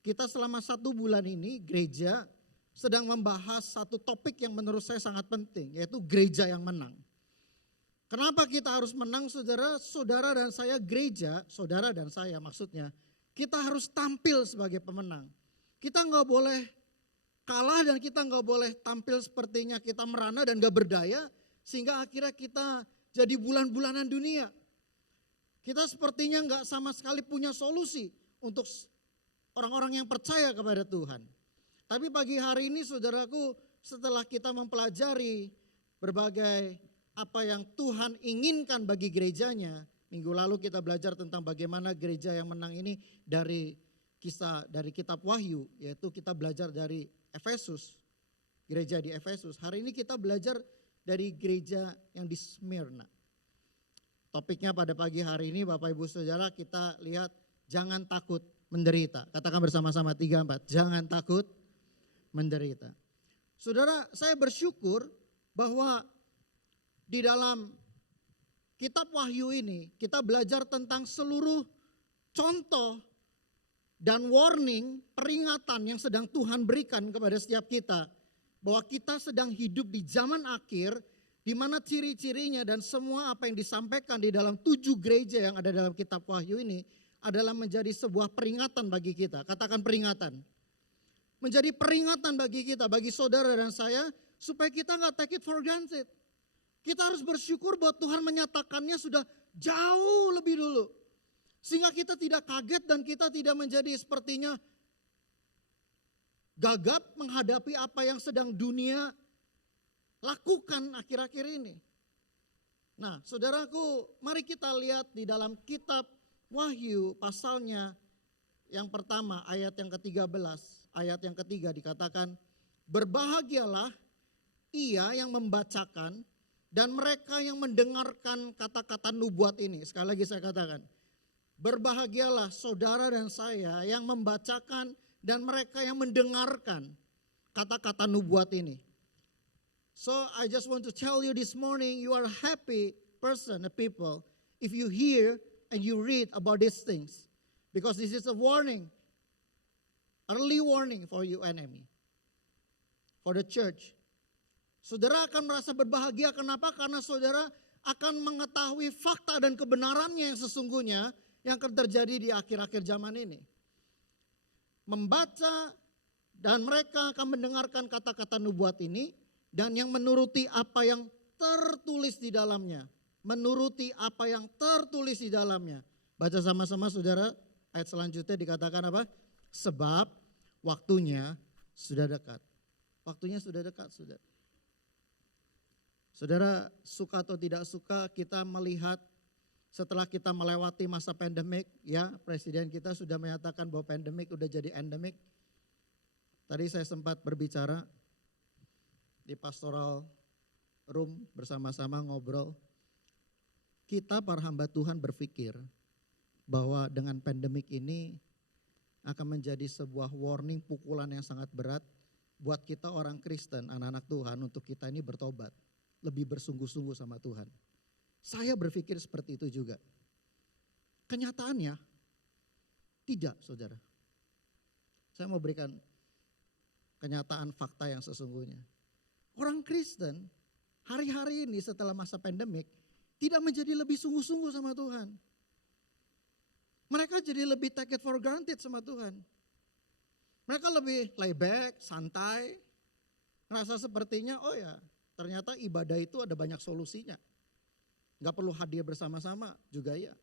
kita selama 1 bulan ini gereja sedang membahas satu topik yang menurut saya sangat penting, yaitu gereja yang menang. Kenapa kita harus menang, saudara? Saudara dan saya gereja, saudara dan saya maksudnya, kita harus tampil sebagai pemenang. Kita nggak boleh kalah dan kita nggak boleh tampil sepertinya kita merana dan nggak berdaya, sehingga akhirnya kita jadi bulan-bulanan dunia. Kita sepertinya nggak sama sekali punya solusi untuk orang-orang yang percaya kepada Tuhan. Tapi pagi hari ini saudaraku, setelah kita mempelajari berbagai apa yang Tuhan inginkan bagi gerejanya, minggu lalu kita belajar tentang bagaimana gereja yang menang ini dari kisah dari kitab Wahyu, yaitu kita belajar dari Efesus, gereja di Efesus. Hari ini kita belajar dari gereja yang di Smyrna. Topiknya pada pagi hari ini Bapak Ibu Saudara, kita lihat jangan takut menderita. Katakan bersama-sama 3, 4, jangan takut menderita. Saudara, saya bersyukur bahwa di dalam kitab Wahyu ini kita belajar tentang seluruh contoh dan warning, peringatan yang sedang Tuhan berikan kepada setiap kita. Bahwa kita sedang hidup di zaman akhir, di mana ciri-cirinya dan semua apa yang disampaikan di dalam 7 gereja yang ada dalam kitab Wahyu ini adalah menjadi sebuah peringatan bagi kita. Katakan peringatan. Menjadi peringatan bagi kita, bagi saudara dan saya, supaya kita nggak take it for granted. Kita harus bersyukur bahwa Tuhan menyatakannya sudah jauh lebih dulu. Sehingga kita tidak kaget dan kita tidak menjadi sepertinya gagap menghadapi apa yang sedang dunia lakukan akhir-akhir ini. Nah, saudaraku, mari kita lihat di dalam kitab Wahyu pasalnya yang pertama, ayat yang ke-13, ayat yang ketiga dikatakan, berbahagialah ia yang membacakan dan mereka yang mendengarkan kata-kata nubuat ini. Sekali lagi saya katakan, berbahagialah saudara dan saya yang membacakan dan mereka yang mendengarkan kata-kata nubuat ini. So I just want to tell you this morning, you are a happy person, a people, if you hear and you read about these things. Because this is a warning, early warning for you enemy, for the church. Saudara akan merasa berbahagia, kenapa? Karena saudara akan mengetahui fakta dan kebenarannya yang sesungguhnya yang akan terjadi di akhir-akhir zaman ini. Membaca dan mereka akan mendengarkan kata-kata nubuat ini dan yang menuruti apa yang tertulis di dalamnya. Menuruti apa yang tertulis di dalamnya. Baca sama-sama saudara, ayat selanjutnya dikatakan apa? Sebab waktunya sudah dekat. Waktunya sudah dekat, saudara. Saudara, suka atau tidak suka kita melihat setelah kita melewati masa pandemik, ya presiden kita sudah menyatakan bahwa pandemik udah jadi endemik. Tadi saya sempat berbicara di pastoral room bersama-sama ngobrol. Kita para hamba Tuhan berpikir bahwa dengan pandemik ini akan menjadi sebuah warning, pukulan yang sangat berat buat kita orang Kristen, anak-anak Tuhan, untuk kita ini bertobat. Lebih bersungguh-sungguh sama Tuhan. Saya berpikir seperti itu juga. Kenyataannya tidak, saudara. Saya mau berikan kenyataan fakta yang sesungguhnya. Orang Kristen hari-hari ini setelah masa pandemik tidak menjadi lebih sungguh-sungguh sama Tuhan. Mereka jadi lebih take it for granted sama Tuhan. Mereka lebih lay back, santai, ngerasa sepertinya oh ya ternyata ibadah itu ada banyak solusinya. Gak perlu hadir bersama-sama juga ya.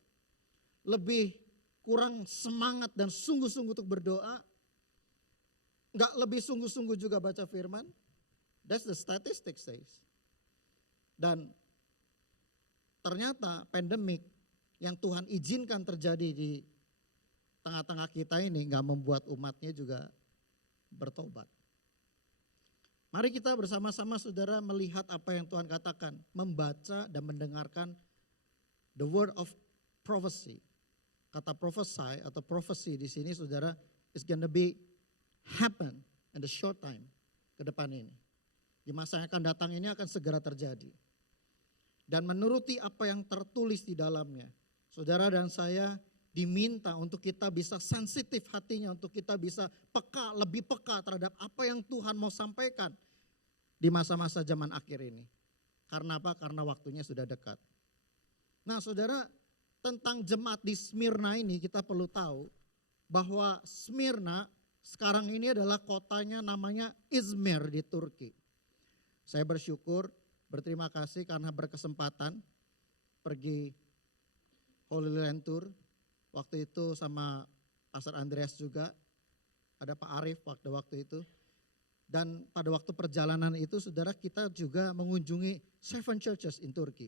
Lebih kurang semangat dan sungguh-sungguh untuk berdoa. Gak lebih sungguh-sungguh juga baca firman. That's the statistics says. Dan ternyata pandemik yang Tuhan izinkan terjadi di tengah-tengah kita ini gak membuat umatnya juga bertobat. Mari kita bersama-sama saudara melihat apa yang Tuhan katakan. Membaca dan mendengarkan the word of prophecy. Kata prophesy atau prophecy di sini saudara is gonna be happen in the short time ke depan ini. Di masa yang akan datang ini akan segera terjadi. Dan menuruti apa yang tertulis di dalamnya. Saudara dan saya diminta untuk kita bisa sensitif hatinya, untuk kita bisa peka, lebih peka terhadap apa yang Tuhan mau sampaikan di masa-masa zaman akhir ini. Karena apa? Karena waktunya sudah dekat. Nah saudara, tentang jemaat di Smyrna ini kita perlu tahu bahwa Smyrna sekarang ini adalah kotanya namanya Izmir di Turki. Saya bersyukur, berterima kasih karena berkesempatan pergi Holy Land Tour. Waktu itu sama Pastor Andreas juga, ada Pak Arif pada waktu itu. Dan pada waktu perjalanan itu saudara kita juga mengunjungi 7 churches in Turkey.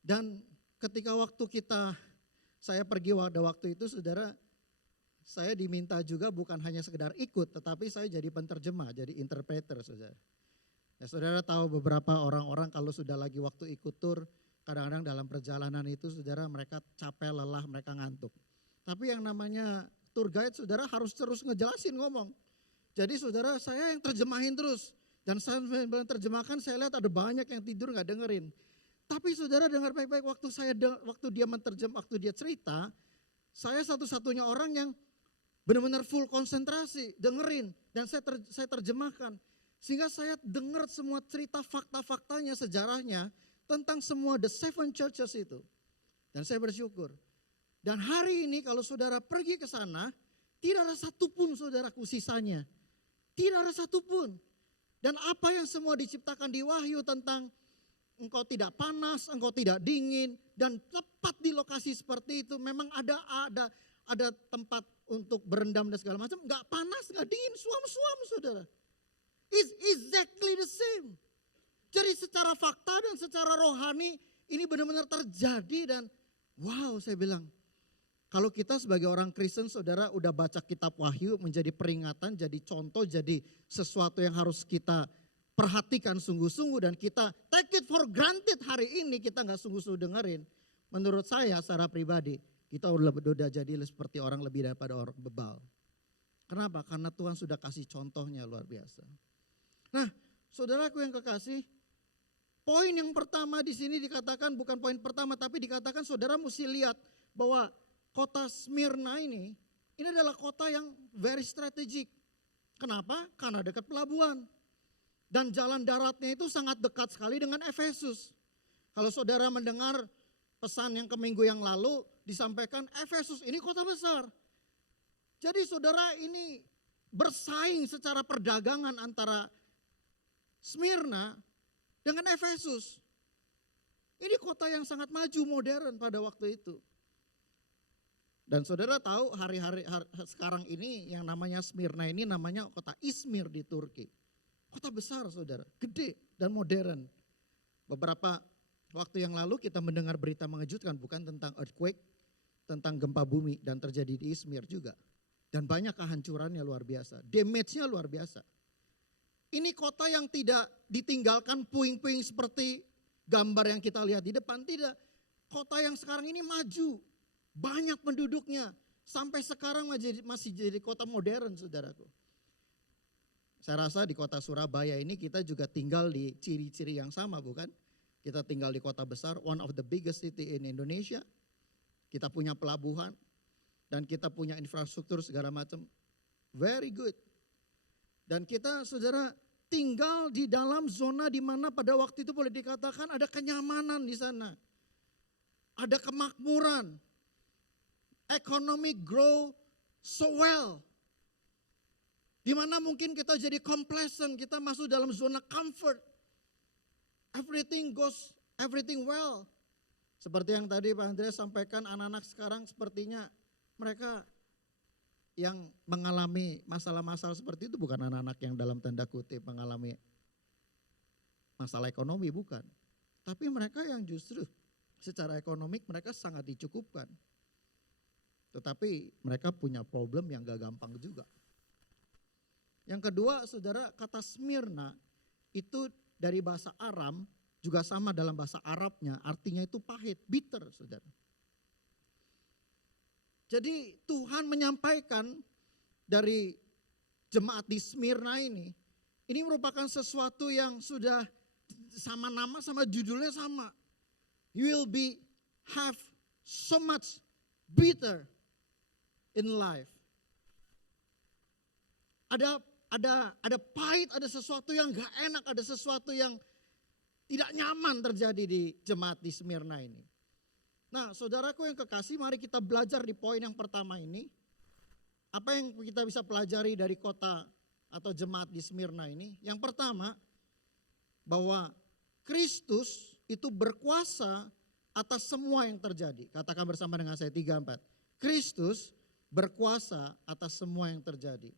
Dan ketika saya pergi pada waktu itu saudara, saya diminta juga bukan hanya sekedar ikut, tetapi saya jadi penterjemah, jadi interpreter saudara. Ya, saudara tahu beberapa orang-orang kalau sudah lagi waktu ikut tur, kadang-kadang dalam perjalanan itu saudara mereka capek, lelah, mereka ngantuk. Tapi yang namanya tour guide saudara harus terus ngejelasin ngomong. Jadi saudara saya yang terjemahin terus. Dan saya terjemahkan saya lihat ada banyak yang tidur gak dengerin. Tapi saudara dengar baik-baik waktu dia cerita, saya satu-satunya orang yang benar-benar full konsentrasi, dengerin, dan saya terjemahkan. Sehingga saya dengar semua cerita fakta-faktanya, sejarahnya, tentang semua the 7 churches itu. Dan saya bersyukur. Dan hari ini kalau saudara pergi ke sana, tidak ada satupun saudaraku sisanya. Tidak ada satupun. Dan apa yang semua diciptakan di Wahyu tentang engkau tidak panas, engkau tidak dingin, dan tepat di lokasi seperti itu memang ada tempat untuk berendam dan segala macam, nggak panas, nggak dingin, suam-suam saudara. It's exactly the same. Jadi secara fakta dan secara rohani ini benar-benar terjadi dan wow saya bilang. Kalau kita sebagai orang Kristen saudara udah baca kitab Wahyu menjadi peringatan, jadi contoh, jadi sesuatu yang harus kita perhatikan sungguh-sungguh dan kita take it for granted hari ini kita nggak sungguh-sungguh dengerin. Menurut saya secara pribadi kita udah jadi seperti orang lebih daripada orang bebal. Kenapa? Karena Tuhan sudah kasih contohnya luar biasa. Nah, saudaraku yang kekasih, poin yang pertama di sini dikatakan bukan poin pertama tapi dikatakan saudara mesti lihat bahwa kota Smyrna ini adalah kota yang very strategic. Kenapa? Karena dekat pelabuhan. Dan jalan daratnya itu sangat dekat sekali dengan Efesus. Kalau saudara mendengar pesan yang ke minggu yang lalu disampaikan Efesus ini kota besar. Jadi saudara ini bersaing secara perdagangan antara Smyrna dengan Efesus. Ini kota yang sangat maju modern pada waktu itu. Dan saudara tahu hari-hari sekarang ini yang namanya Smyrna ini namanya kota Izmir di Turki. Kota besar saudara, gede dan modern. Beberapa waktu yang lalu kita mendengar berita mengejutkan bukan tentang earthquake, tentang gempa bumi dan terjadi di Izmir juga. Dan banyak kehancurannya luar biasa, damage-nya luar biasa. Ini kota yang tidak ditinggalkan puing-puing seperti gambar yang kita lihat di depan, tidak. Kota yang sekarang ini maju, banyak penduduknya. Sampai sekarang masih jadi kota modern saudaraku. Saya rasa di kota Surabaya ini kita juga tinggal di ciri-ciri yang sama bukan? Kita tinggal di kota besar, one of the biggest city in Indonesia. Kita punya pelabuhan dan kita punya infrastruktur segala macam. Very good. Dan kita saudara tinggal di dalam zona di mana pada waktu itu boleh dikatakan ada kenyamanan di sana. Ada kemakmuran. Economic grow so well. Di mana mungkin kita jadi complacent, kita masuk dalam zona comfort. Everything well. Seperti yang tadi Pak Andreas sampaikan, anak-anak sekarang sepertinya mereka yang mengalami masalah-masalah seperti itu bukan anak-anak yang dalam tanda kutip mengalami masalah ekonomi, bukan. Tapi mereka yang justru secara ekonomik mereka sangat dicukupkan. Tetapi mereka punya problem yang gak gampang juga. Yang kedua saudara, kata Smyrna itu dari bahasa Aram juga sama dalam bahasa Arabnya, artinya itu pahit, bitter saudara. Jadi Tuhan menyampaikan dari jemaat di Smyrna ini merupakan sesuatu yang sudah sama nama, sama judulnya sama. You will have so much bitter in life. Ada pahit, ada sesuatu yang gak enak, ada sesuatu yang tidak nyaman terjadi di jemaat di Smyrna ini. Nah saudaraku yang kekasih, mari kita belajar di poin yang pertama ini. Apa yang kita bisa pelajari dari kota atau jemaat di Smyrna ini? Yang pertama, bahwa Kristus itu berkuasa atas semua yang terjadi. Katakan bersama dengan saya 3-4. Kristus berkuasa atas semua yang terjadi.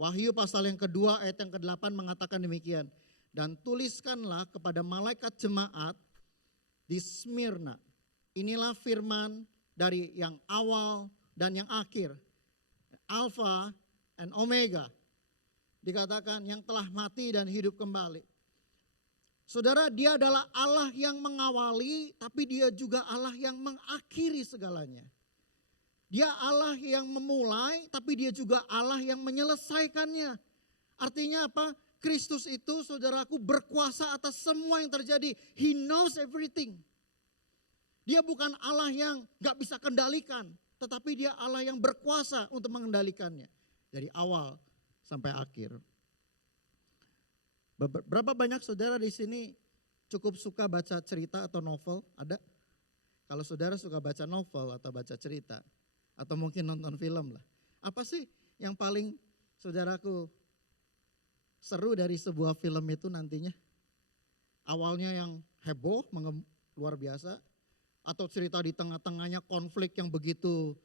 Wahyu pasal yang kedua ayat yang ke-8 mengatakan demikian. Dan tuliskanlah kepada malaikat jemaat di Smyrna. Inilah firman dari yang awal dan yang akhir. Alfa and Omega. Dikatakan yang telah mati dan hidup kembali. Saudara, dia adalah Allah yang mengawali, tapi dia juga Allah yang mengakhiri segalanya. Dia Allah yang memulai, tapi dia juga Allah yang menyelesaikannya. Artinya apa? Kristus itu, saudaraku, berkuasa atas semua yang terjadi. He knows everything. Dia bukan Allah yang gak bisa kendalikan, tetapi dia Allah yang berkuasa untuk mengendalikannya. Dari awal sampai akhir. Berapa banyak saudara di sini cukup suka baca cerita atau novel? Ada? Kalau saudara suka baca novel atau baca cerita, atau mungkin nonton film lah. Apa sih yang paling saudaraku seru dari sebuah film itu nantinya? Awalnya yang heboh, luar biasa. Atau cerita di tengah-tengahnya konflik yang begitu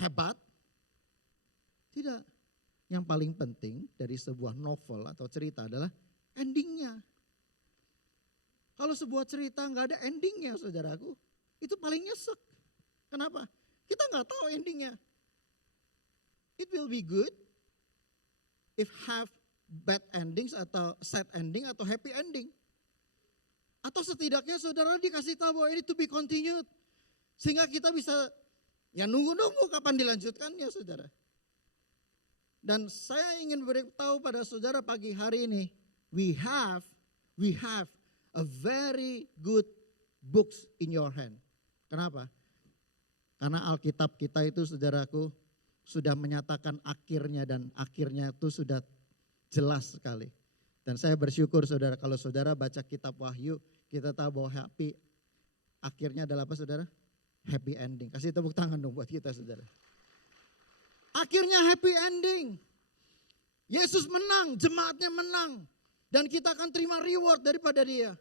hebat? Tidak. Yang paling penting dari sebuah novel atau cerita adalah endingnya. Kalau sebuah cerita nggak ada endingnya saudaraku, itu paling nyesek. Kenapa? Kita nggak tahu endingnya. It will be good if have bad endings atau sad ending atau happy ending. Atau setidaknya saudara dikasih tahu bahwa ini to be continued. Sehingga kita bisa ya nunggu-nunggu kapan dilanjutkannya saudara. Dan saya ingin beritahu pada saudara pagi hari ini, we have a very good books in your hand. Kenapa? Karena Alkitab kita itu saudaraku sudah menyatakan akhirnya dan akhirnya itu sudah jelas sekali. Dan saya bersyukur saudara kalau saudara baca kitab Wahyu, kita tahu bahwa akhirnya adalah apa saudara? Happy ending. Kasih tepuk tangan dong buat kita saudara. Akhirnya happy ending. Yesus menang, jemaatnya menang. Dan kita akan terima reward daripada dia.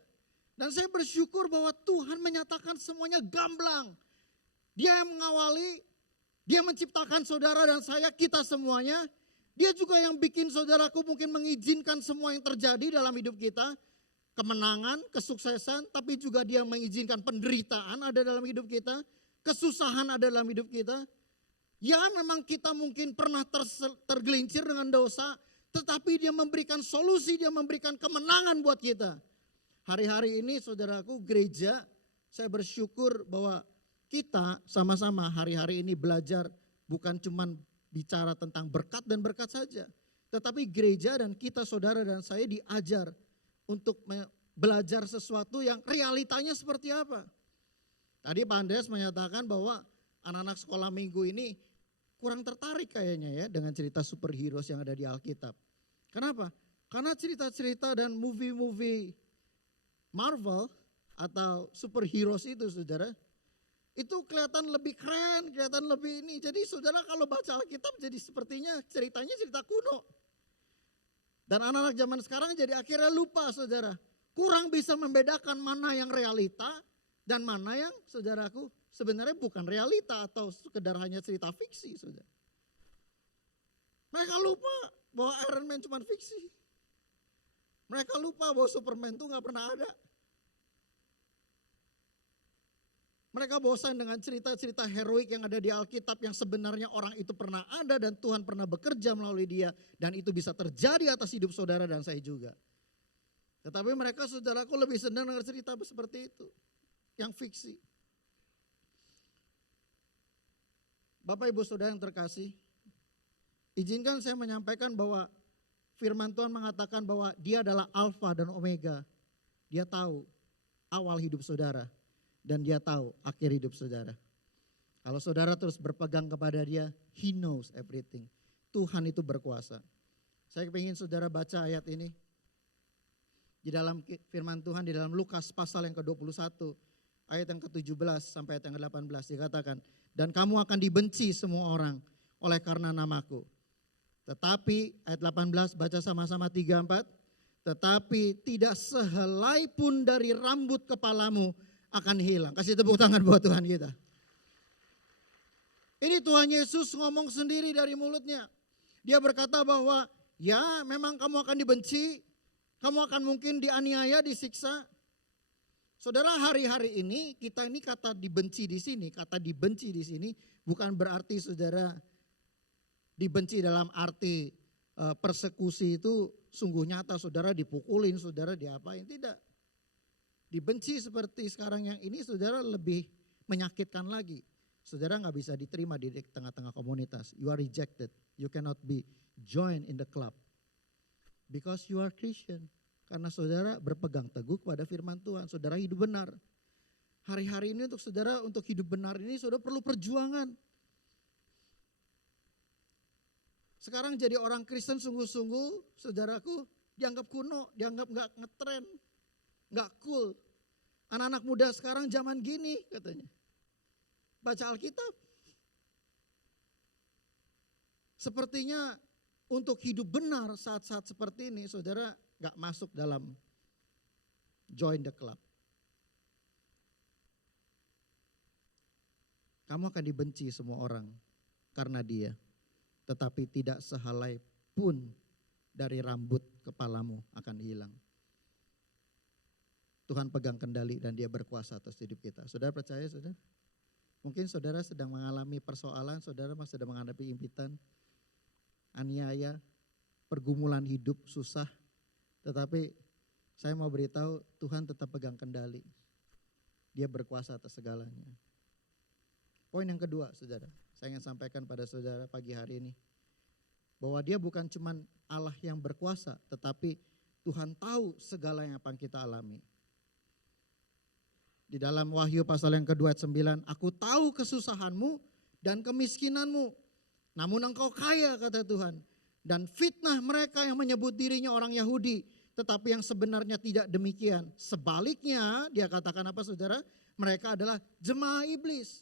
Dan saya bersyukur bahwa Tuhan menyatakan semuanya gamblang. Dia yang mengawali, dia menciptakan saudara dan saya, kita semuanya. Dia juga yang bikin saudaraku mungkin mengizinkan semua yang terjadi dalam hidup kita. Kemenangan, kesuksesan, tapi juga dia mengizinkan penderitaan ada dalam hidup kita. Kesusahan ada dalam hidup kita. Ya memang kita mungkin pernah tergelincir dengan dosa, tetapi dia memberikan solusi, dia memberikan kemenangan buat kita. Hari-hari ini saudaraku gereja, saya bersyukur bahwa kita sama-sama hari-hari ini belajar bukan cuma bicara tentang berkat dan berkat saja. Tetapi gereja dan kita saudara dan saya diajar untuk belajar sesuatu yang realitanya seperti apa. Tadi Pak Andreas menyatakan bahwa anak-anak sekolah minggu ini kurang tertarik kayaknya ya dengan cerita superhero yang ada di Alkitab. Kenapa? Karena cerita-cerita dan movie-movie Marvel atau superhero itu saudara, itu kelihatan lebih keren, kelihatan lebih ini. Jadi saudara kalau baca Alkitab jadi sepertinya ceritanya cerita kuno. Dan anak-anak zaman sekarang jadi akhirnya lupa saudara. Kurang bisa membedakan mana yang realita dan mana yang saudaraku sebenarnya bukan realita atau sekedar hanya cerita fiksi saudara. Mereka lupa bahwa Iron Man cuma fiksi. Mereka lupa bahwa Superman itu gak pernah ada. Mereka bosan dengan cerita-cerita heroik yang ada di Alkitab yang sebenarnya orang itu pernah ada dan Tuhan pernah bekerja melalui dia. Dan itu bisa terjadi atas hidup saudara dan saya juga. Tetapi mereka saudaraku lebih senang dengan cerita seperti itu. Yang fiksi. Bapak Ibu Saudara yang terkasih, izinkan saya menyampaikan bahwa firman Tuhan mengatakan bahwa dia adalah Alfa dan Omega. Dia tahu awal hidup saudara dan dia tahu akhir hidup saudara. Kalau saudara terus berpegang kepada dia, he knows everything. Tuhan itu berkuasa. Saya ingin saudara baca ayat ini. Di dalam firman Tuhan, di dalam Lukas pasal yang ke-21, ayat yang ke-17 sampai ayat yang ke-18 dikatakan, dan kamu akan dibenci semua orang oleh karena namaku. Tetapi ayat 18 baca sama-sama 3-4. Tetapi tidak sehelai pun dari rambut kepalamu akan hilang. Kasih tepuk tangan buat Tuhan kita. Ini Tuhan Yesus ngomong sendiri dari mulutnya. Dia berkata bahwa ya memang kamu akan dibenci, kamu akan mungkin dianiaya, disiksa. Saudara, hari-hari ini kita ini kata dibenci di sini, kata dibenci di sini bukan berarti saudara dibenci dalam arti persekusi itu sungguh nyata, saudara dipukulin, saudara diapain, tidak. Dibenci seperti sekarang yang ini saudara lebih menyakitkan lagi. Saudara nggak bisa diterima di tengah-tengah komunitas. You are rejected. You cannot be joined in the club. Because you are Christian. Karena saudara berpegang teguh pada firman Tuhan. Saudara hidup benar. Hari-hari ini untuk saudara, untuk hidup benar ini saudara perlu perjuangan. Sekarang jadi orang Kristen sungguh-sungguh, saudaraku, dianggap kuno, dianggap nggak ngetren, nggak cool. Anak-anak muda sekarang zaman gini katanya. Baca Alkitab. Sepertinya untuk hidup benar saat-saat seperti ini, saudara gak masuk dalam join the club. Kamu akan dibenci semua orang karena dia. Tetapi tidak sehelai pun dari rambut kepalamu akan hilang. Tuhan pegang kendali dan dia berkuasa atas hidup kita. Saudara percaya saudara? Mungkin saudara sedang mengalami persoalan, saudara masih sedang menghadapi impitan, aniaya, pergumulan hidup susah. Tetapi saya mau beritahu Tuhan tetap pegang kendali. Dia berkuasa atas segalanya. Poin yang kedua saudara, saya ingin sampaikan pada saudara pagi hari ini. Bahwa dia bukan cuma Allah yang berkuasa, tetapi Tuhan tahu segala yang akan kita alami. Di dalam Wahyu pasal yang kedua ayat 9, aku tahu kesusahanmu dan kemiskinanmu, namun engkau kaya kata Tuhan. Dan fitnah mereka yang menyebut dirinya orang Yahudi, tetapi yang sebenarnya tidak demikian. Sebaliknya dia katakan apa saudara? Mereka adalah jemaah iblis.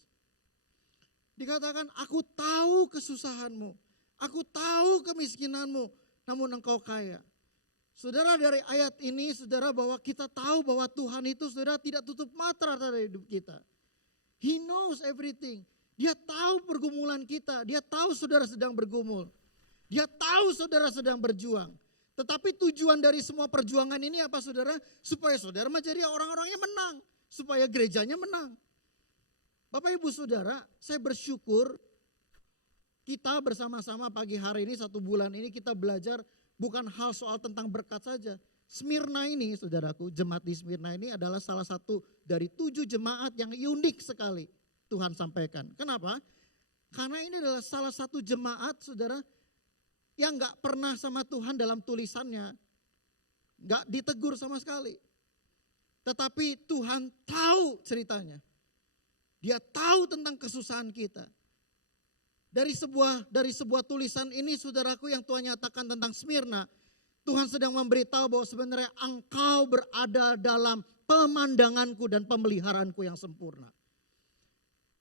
Dikatakan aku tahu kesusahanmu, aku tahu kemiskinanmu, namun engkau kaya. Saudara, dari ayat ini saudara bahwa kita tahu bahwa Tuhan itu saudara tidak tutup mata terhadap hidup kita. He knows everything. Dia tahu pergumulan kita, dia tahu saudara sedang bergumul. Dia tahu saudara sedang berjuang. Tetapi tujuan dari semua perjuangan ini apa saudara? Supaya saudara menjadi orang-orang yang menang. Supaya gerejanya menang. Bapak ibu saudara, saya bersyukur kita bersama-sama pagi hari ini 1 bulan ini kita belajar bukan hal soal tentang berkat saja. Smyrna ini saudaraku, jemaat di Smyrna ini adalah salah satu dari 7 jemaat yang unik sekali Tuhan sampaikan. Kenapa? Karena ini adalah salah satu jemaat saudara yang gak pernah sama Tuhan dalam tulisannya. Gak ditegur sama sekali. Tetapi Tuhan tahu ceritanya. Dia tahu tentang kesusahan kita. Dari sebuah tulisan ini saudaraku yang Tuhan nyatakan tentang Smyrna, Tuhan sedang memberitahu bahwa sebenarnya engkau berada dalam pemandanganku dan pemeliharaanku yang sempurna.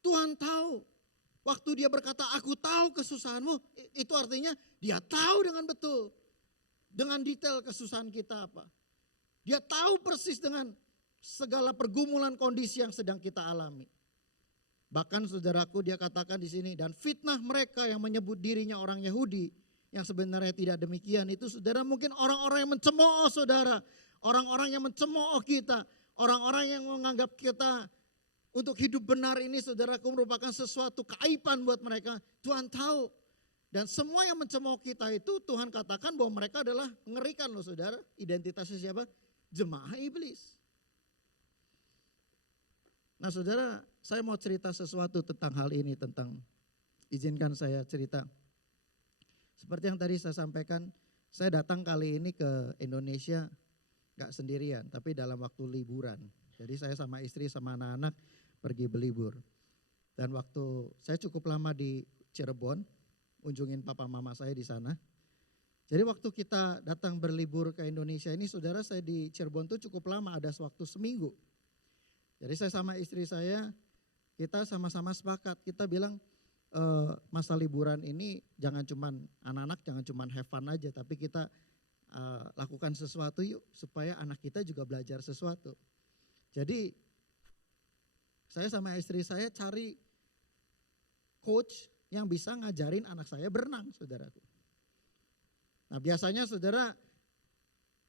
Tuhan tahu, waktu dia berkata aku tahu kesusahanmu, itu artinya dia tahu dengan betul, dengan detail kesusahan kita apa. Dia tahu persis dengan segala pergumulan kondisi yang sedang kita alami. Bahkan saudaraku dia katakan di sini, dan fitnah mereka yang menyebut dirinya orang Yahudi, yang sebenarnya tidak demikian. Itu saudara mungkin orang-orang yang mencemooh saudara, orang-orang yang mencemooh kita, orang-orang yang menganggap kita untuk hidup benar ini saudaraku merupakan sesuatu keaiban buat mereka. Tuhan tahu. Dan semua yang mencemooh kita itu Tuhan katakan bahwa mereka adalah mengerikan loh saudara. Identitasnya siapa? Jemaah iblis. Nah saudara, saya mau cerita sesuatu tentang hal ini, izinkan saya cerita. Seperti yang tadi saya sampaikan, saya datang kali ini ke Indonesia gak sendirian, tapi dalam waktu liburan. Jadi saya sama istri sama anak-anak pergi berlibur. Dan waktu saya cukup lama di Cirebon, kunjungin papa mama saya di sana. Jadi waktu kita datang berlibur ke Indonesia ini, saudara saya di Cirebon tuh cukup lama, ada waktu seminggu. Jadi saya sama istri saya, kita sama-sama sepakat, kita bilang masa liburan ini jangan cuman anak-anak, jangan cuman have fun aja, tapi kita lakukan sesuatu yuk supaya anak kita juga belajar sesuatu. Jadi Saya sama istri saya cari coach yang bisa ngajarin anak saya berenang, saudaraku. Nah biasanya saudara,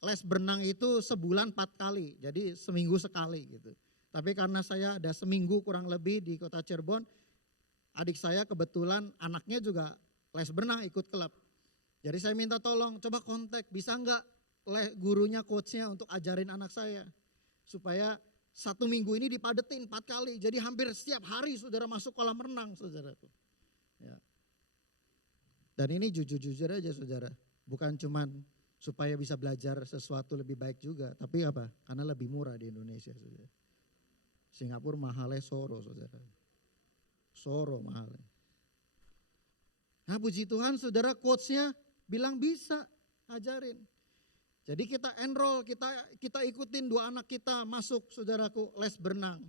les berenang itu sebulan 4 kali, jadi seminggu sekali gitu. Tapi karena saya ada seminggu kurang lebih di kota Cirebon, adik saya kebetulan anaknya juga les berenang ikut klub. Jadi saya minta tolong, coba kontak, bisa enggak gurunya, coachnya untuk ajarin anak saya. Supaya 1 minggu ini dipadetin 4 kali, jadi hampir setiap hari saudara masuk kolam renang saudaraku. Ya. Dan ini jujur-jujur aja saudara, bukan cuman supaya bisa belajar sesuatu lebih baik juga, tapi apa? Karena lebih murah di Indonesia saudara. Singapura mahalnya Soro saudara. Soro mahalnya. Nah puji Tuhan saudara, coachnya bilang bisa ajarin. Jadi kita enroll, kita ikutin 2 anak kita masuk saudaraku les berenang.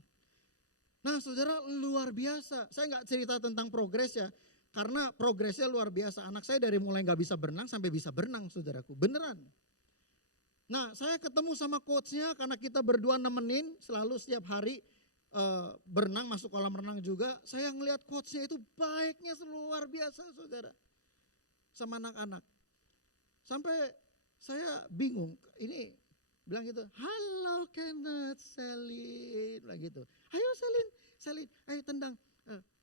Nah saudara luar biasa, saya nggak cerita tentang progres ya, karena progresnya luar biasa. Anak saya dari mulai nggak bisa berenang sampai bisa berenang saudaraku, beneran. Nah saya ketemu sama coachnya karena kita berdua nemenin selalu setiap hari berenang, masuk kolam renang juga. Saya ngelihat coachnya itu baiknya luar biasa saudara, sama anak-anak. Sampai saya bingung, ini bilang gitu, halo Kenneth, Selin, bilang gitu. Ayo Selin, ayo tendang,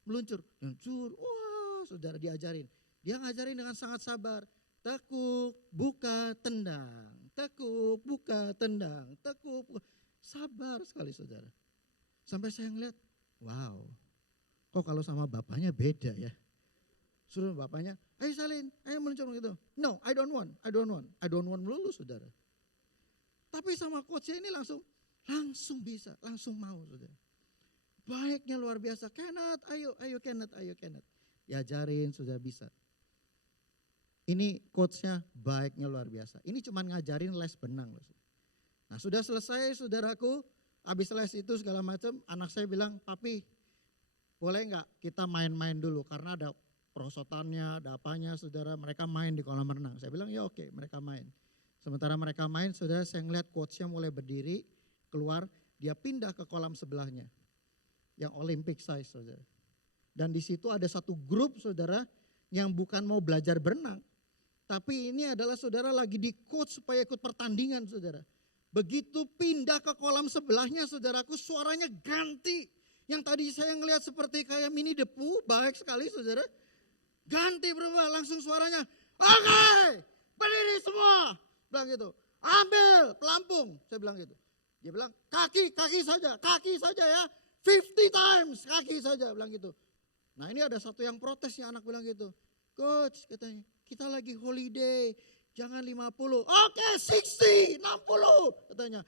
meluncur, wah saudara diajarin. Dia ngajarin dengan sangat sabar, tekuk, buka, tendang, tekuk, buka, tendang, tekuk, buka. Sabar sekali saudara. Sampai saya ngeliat, wow, kok kalau sama bapaknya beda ya. Suruh bapaknya, ayo Salin, ayo meluncur gitu. No, I don't want melulu saudara. Tapi sama coachnya ini langsung bisa, langsung mau saudara. Baiknya luar biasa, Kenneth, ayo Kenneth. Diajarin sudah bisa. Ini coachnya baiknya luar biasa. Ini cuma ngajarin les benang loh. Nah sudah selesai saudaraku, habis les itu segala macam, anak saya bilang, papi boleh nggak kita main-main dulu karena ada perosotannya, ada apanya saudara, mereka main di kolam renang. Saya bilang ya oke, mereka main. Sementara mereka main saudara, saya ngeliat coachnya mulai berdiri, keluar, dia pindah ke kolam sebelahnya. Yang Olympic size saudara. Dan di situ ada satu grup saudara yang bukan mau belajar berenang. Tapi ini adalah saudara lagi di coach supaya ikut pertandingan saudara. Begitu pindah ke kolam sebelahnya saudaraku, suaranya ganti. Yang tadi saya ngelihat seperti kayak mini debu, baik sekali saudara. Ganti berubah, langsung suaranya, oke, berdiri semua. Bilang gitu, ambil pelampung, saya bilang gitu. Dia bilang, kaki saja ya, 50 times, kaki saja, bilang gitu. Nah ini ada satu yang protes ya, anak bilang gitu. Coach katanya, kita lagi holiday, jangan 50, oke 60, 60 katanya.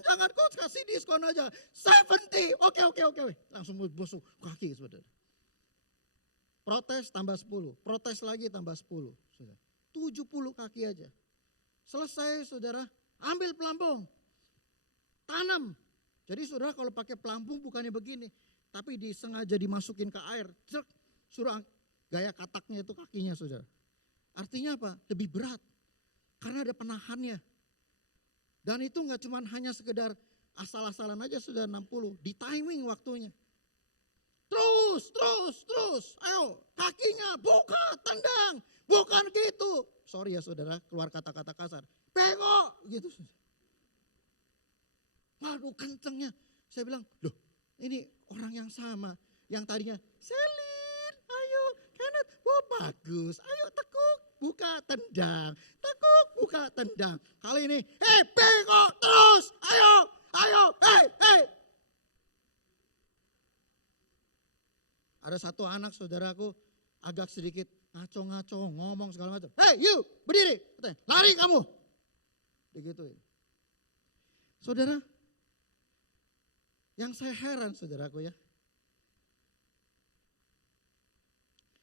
Jangan coach, kasih diskon aja, 70, oke. Langsung busuk kaki saudara. Protes tambah 10, protes lagi tambah 10. 70 kaki aja. Selesai saudara, ambil pelampung, tanam. Jadi saudara kalau pakai pelampung bukannya begini, tapi disengaja dimasukin ke air, suruh gaya kataknya itu kakinya saudara. Artinya apa? Lebih berat, karena ada penahannya. Dan itu nggak cuma hanya sekedar asal-asalan aja sudah 60, di timing waktunya. Terus, ayo kakinya buka, tendang, bukan gitu. Sorry ya saudara, keluar kata-kata kasar. Bengok, gitu. Waduh kencengnya. Saya bilang, loh ini orang yang sama. Yang tadinya, Selin, ayo Kenneth, wah bagus. Ayo tekuk, buka, tendang. Tekuk, buka, tendang. Kali ini, bengok terus, ayo, hey. Ada satu anak saudaraku agak sedikit ngaco-ngaco, ngomong segala macam. Hey you, berdiri, katanya, lari kamu. Digituin. Saudara, yang saya heran saudaraku ya.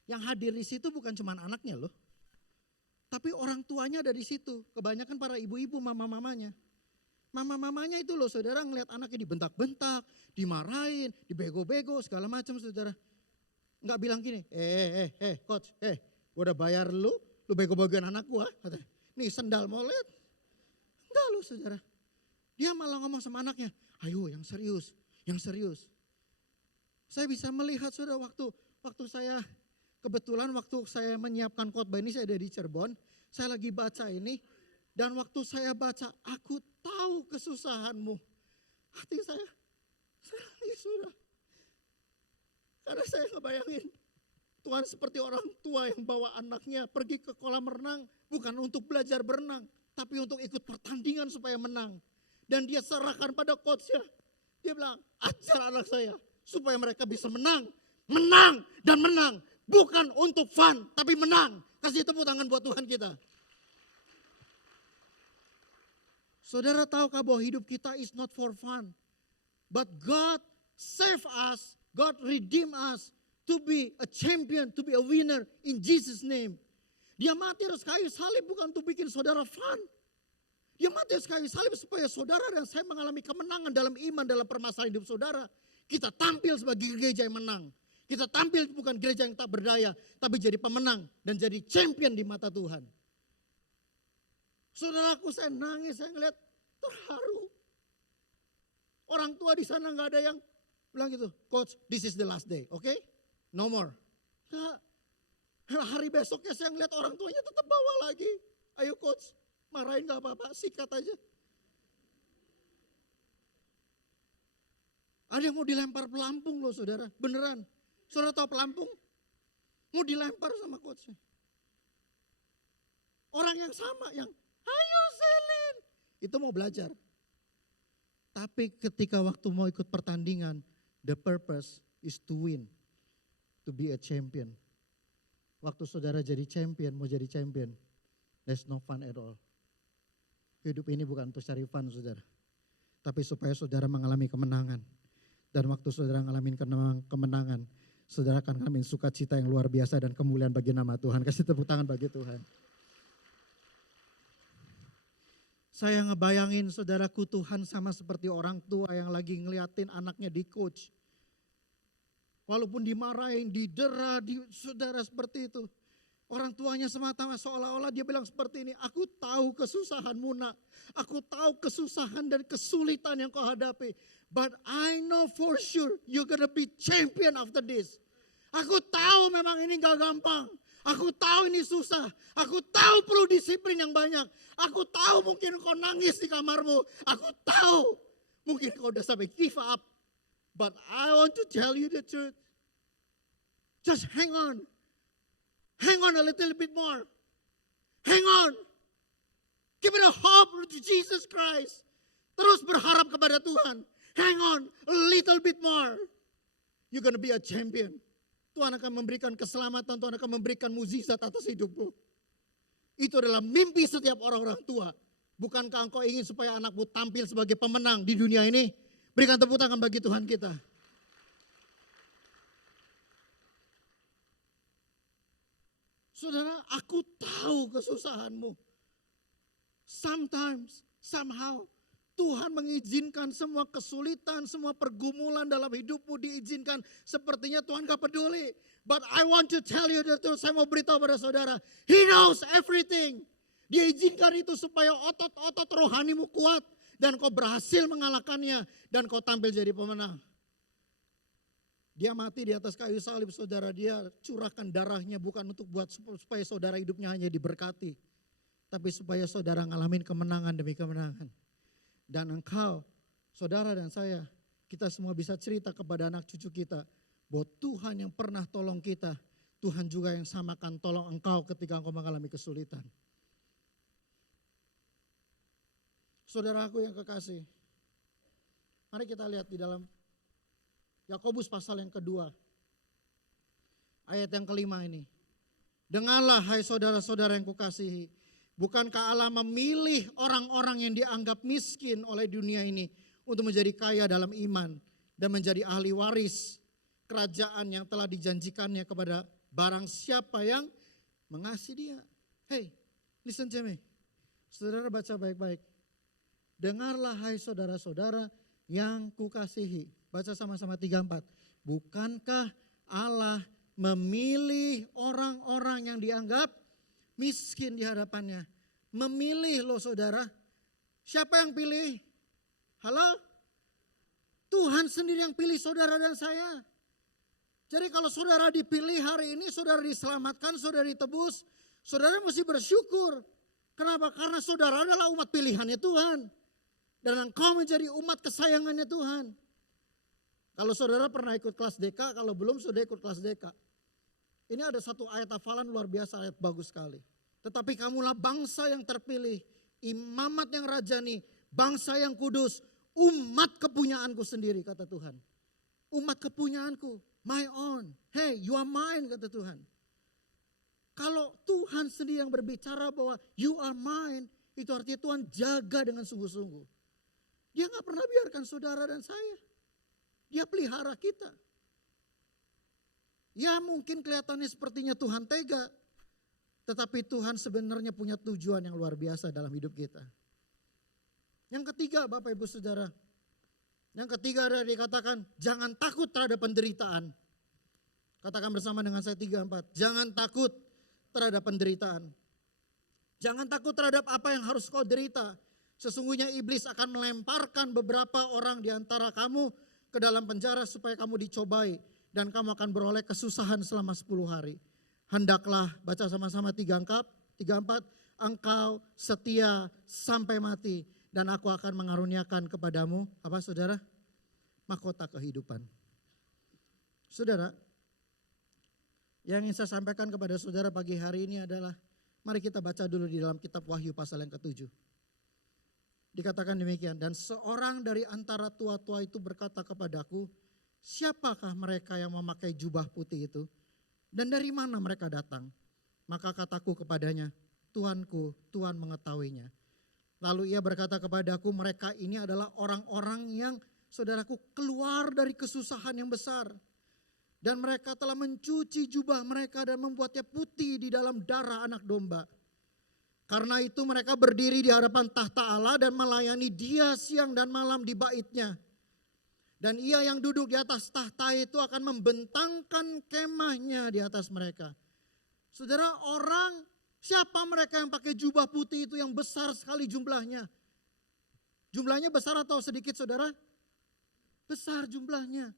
Yang hadir di situ bukan cuma anaknya loh. Tapi orang tuanya ada di situ. Kebanyakan para ibu-ibu, mama-mamanya. Mama-mamanya itu loh saudara ngelihat anaknya dibentak-bentak, dimarahin, dibego-bego segala macam saudara. Enggak bilang gini, coach, gue udah bayar lu bego-begoin anak gue. Nih sendal mau lihat. Enggak lu saudara. Dia malah ngomong sama anaknya, ayo yang serius. Saya bisa melihat saudara waktu saya kebetulan waktu saya menyiapkan khotbah ini saya ada di Cirebon. Saya lagi baca ini dan waktu saya baca aku tahu kesusahanmu. Hati saya nangis saudara. Karena saya ngebayangin Tuhan seperti orang tua yang bawa anaknya pergi ke kolam renang bukan untuk belajar berenang, tapi untuk ikut pertandingan supaya menang. Dan dia serahkan pada coachnya. Dia bilang, ajar anak saya supaya mereka bisa menang, menang dan menang. Bukan untuk fun, tapi menang. Kasih tepuk tangan buat Tuhan kita. Saudara tahukah bahwa hidup kita is not for fun. But God save us, God redeem us to be a champion, to be a winner in Jesus name. Dia mati atas kayu salib bukan untuk bikin saudara fun. Dia mati atas kayu salib supaya saudara dan saya mengalami kemenangan dalam iman, dalam permasalahan hidup saudara. Kita tampil sebagai gereja yang menang. Kita tampil bukan gereja yang tak berdaya, tapi jadi pemenang dan jadi champion di mata Tuhan. Saudaraku, saya nangis, saya ngeliat terharu. Orang tua di sana nggak ada yang bilang gitu, coach, this is the last day, okay? No more. Nah, hari besoknya saya ngeliat orang tuanya tetap bawa lagi. Ayo coach, marahin nggak apa-apa, sikat aja. Ada yang mau dilempar pelampung loh saudara, beneran. Saudara tahu pelampung? Mau dilempar sama coachnya. Orang yang sama, yang ayo Selin. Itu mau belajar. Tapi ketika waktu mau ikut pertandingan, the purpose is to win. To be a champion. Waktu saudara jadi champion, mau jadi champion, there's no fun at all. Hidup ini bukan untuk cari fun saudara. Tapi supaya saudara mengalami kemenangan. Dan waktu saudara mengalami kemenangan, saudara akan mengalami sukacita yang luar biasa dan kemuliaan bagi nama Tuhan. Kasih tepuk tangan bagi Tuhan. Saya ngebayangin saudaraku, Tuhan sama seperti orang tua yang lagi ngeliatin anaknya di coach. Walaupun dimarahin, didera, saudara seperti itu. Orang tuanya semata-mata seolah-olah dia bilang seperti ini, aku tahu kesusahanmu nak. Aku tahu kesusahan dan kesulitan yang kau hadapi. But I know for sure you're gonna be champion after this. Aku tahu memang ini gak gampang. Aku tahu ini susah. Aku tahu perlu disiplin yang banyak. Aku tahu mungkin kau nangis di kamarmu. Aku tahu mungkin kau udah sampai give up. But I want to tell you the truth. Just hang on. Hang on a little bit more. Hang on. Give it a hope to Jesus Christ. Terus berharap kepada Tuhan. Hang on a little bit more. You're gonna be a champion. Tuhan akan memberikan keselamatan, Tuhan akan memberikan mukjizat atas hidupmu. Itu adalah mimpi setiap orang-orang tua. Bukankah engkau ingin supaya anakmu tampil sebagai pemenang di dunia ini? Berikan tepuk tangan bagi Tuhan kita. Saudara, aku tahu kesusahanmu. Sometimes, somehow, Tuhan mengizinkan semua kesulitan, semua pergumulan dalam hidupmu diizinkan. Sepertinya Tuhan gak peduli. But I want to tell you the truth. Saya mau beritahu pada saudara. He knows everything. Dia izinkan itu supaya otot-otot rohanimu kuat. Dan kau berhasil mengalahkannya. Dan kau tampil jadi pemenang. Dia mati di atas kayu salib saudara. Dia curahkan darahnya bukan untuk buat supaya saudara hidupnya hanya diberkati. Tapi supaya saudara ngalamin kemenangan demi kemenangan. Dan engkau, saudara dan saya, kita semua bisa cerita kepada anak cucu kita bahwa Tuhan yang pernah tolong kita, Tuhan juga yang sama akan tolong engkau ketika engkau mengalami kesulitan. Saudaraku yang kekasih, mari kita lihat di dalam Yakobus pasal yang kedua, ayat yang kelima ini. Dengarlah hai saudara-saudara yang kukasihi. Bukankah Allah memilih orang-orang yang dianggap miskin oleh dunia ini untuk menjadi kaya dalam iman dan menjadi ahli waris kerajaan yang telah dijanjikannya kepada barang siapa yang mengasihi dia. Hey, listen to me. Saudara baca baik-baik. Dengarlah hai saudara-saudara yang kukasihi. Baca sama-sama 3-4. Bukankah Allah memilih orang-orang yang dianggap miskin di hadapannya. Memilih loh saudara. Siapa yang pilih? Halo? Tuhan sendiri yang pilih saudara dan saya. Jadi kalau saudara dipilih hari ini, saudara diselamatkan, saudara ditebus, saudara mesti bersyukur. Kenapa? Karena saudara adalah umat pilihannya Tuhan. Dan engkau menjadi umat kesayangannya Tuhan. Kalau saudara pernah ikut kelas DK, kalau belum sudah ikut kelas DK. Ini ada satu ayat hafalan luar biasa, ayat bagus sekali. Tetapi kamulah bangsa yang terpilih, imamat yang rajani, bangsa yang kudus, umat kepunyaanku sendiri, kata Tuhan. Umat kepunyaanku, my own. Hey, you are mine, kata Tuhan. Kalau Tuhan sendiri yang berbicara bahwa you are mine, itu artinya Tuhan jaga dengan sungguh-sungguh. Dia gak pernah biarkan saudara dan saya. Dia pelihara kita. Ya mungkin kelihatannya sepertinya Tuhan tega. Tetapi Tuhan sebenarnya punya tujuan yang luar biasa dalam hidup kita. Yang ketiga Bapak Ibu Saudara. Yang ketiga ada dikatakan jangan takut terhadap penderitaan. Katakan bersama dengan saya 3, 4. Jangan takut terhadap penderitaan. Jangan takut terhadap apa yang harus kau derita. Sesungguhnya iblis akan melemparkan beberapa orang di antara kamu ke dalam penjara supaya kamu dicobai. Dan kamu akan beroleh kesusahan selama 10 hari. Hendaklah, baca sama-sama 3, 4. Engkau setia sampai mati. Dan aku akan mengaruniakan kepadamu, apa saudara? Mahkota kehidupan. Saudara, yang ingin saya sampaikan kepada saudara pagi hari ini adalah, mari kita baca dulu di dalam kitab Wahyu pasal yang ke-7. Dikatakan demikian, dan seorang dari antara tua-tua itu berkata kepadaku, siapakah mereka yang memakai jubah putih itu? Dan dari mana mereka datang? Maka kataku kepadanya, Tuanku, Tuhan mengetahuinya. Lalu ia berkata kepadaku, mereka ini adalah orang-orang yang saudaraku keluar dari kesusahan yang besar. Dan mereka telah mencuci jubah mereka dan membuatnya putih di dalam darah anak domba. Karena itu mereka berdiri di hadapan tahta Allah dan melayani Dia siang dan malam di baitnya. Dan Ia yang duduk di atas tahta itu akan membentangkan kemahnya di atas mereka. Saudara, orang siapa mereka yang pakai jubah putih itu yang besar sekali jumlahnya? Jumlahnya besar atau sedikit saudara? Besar jumlahnya.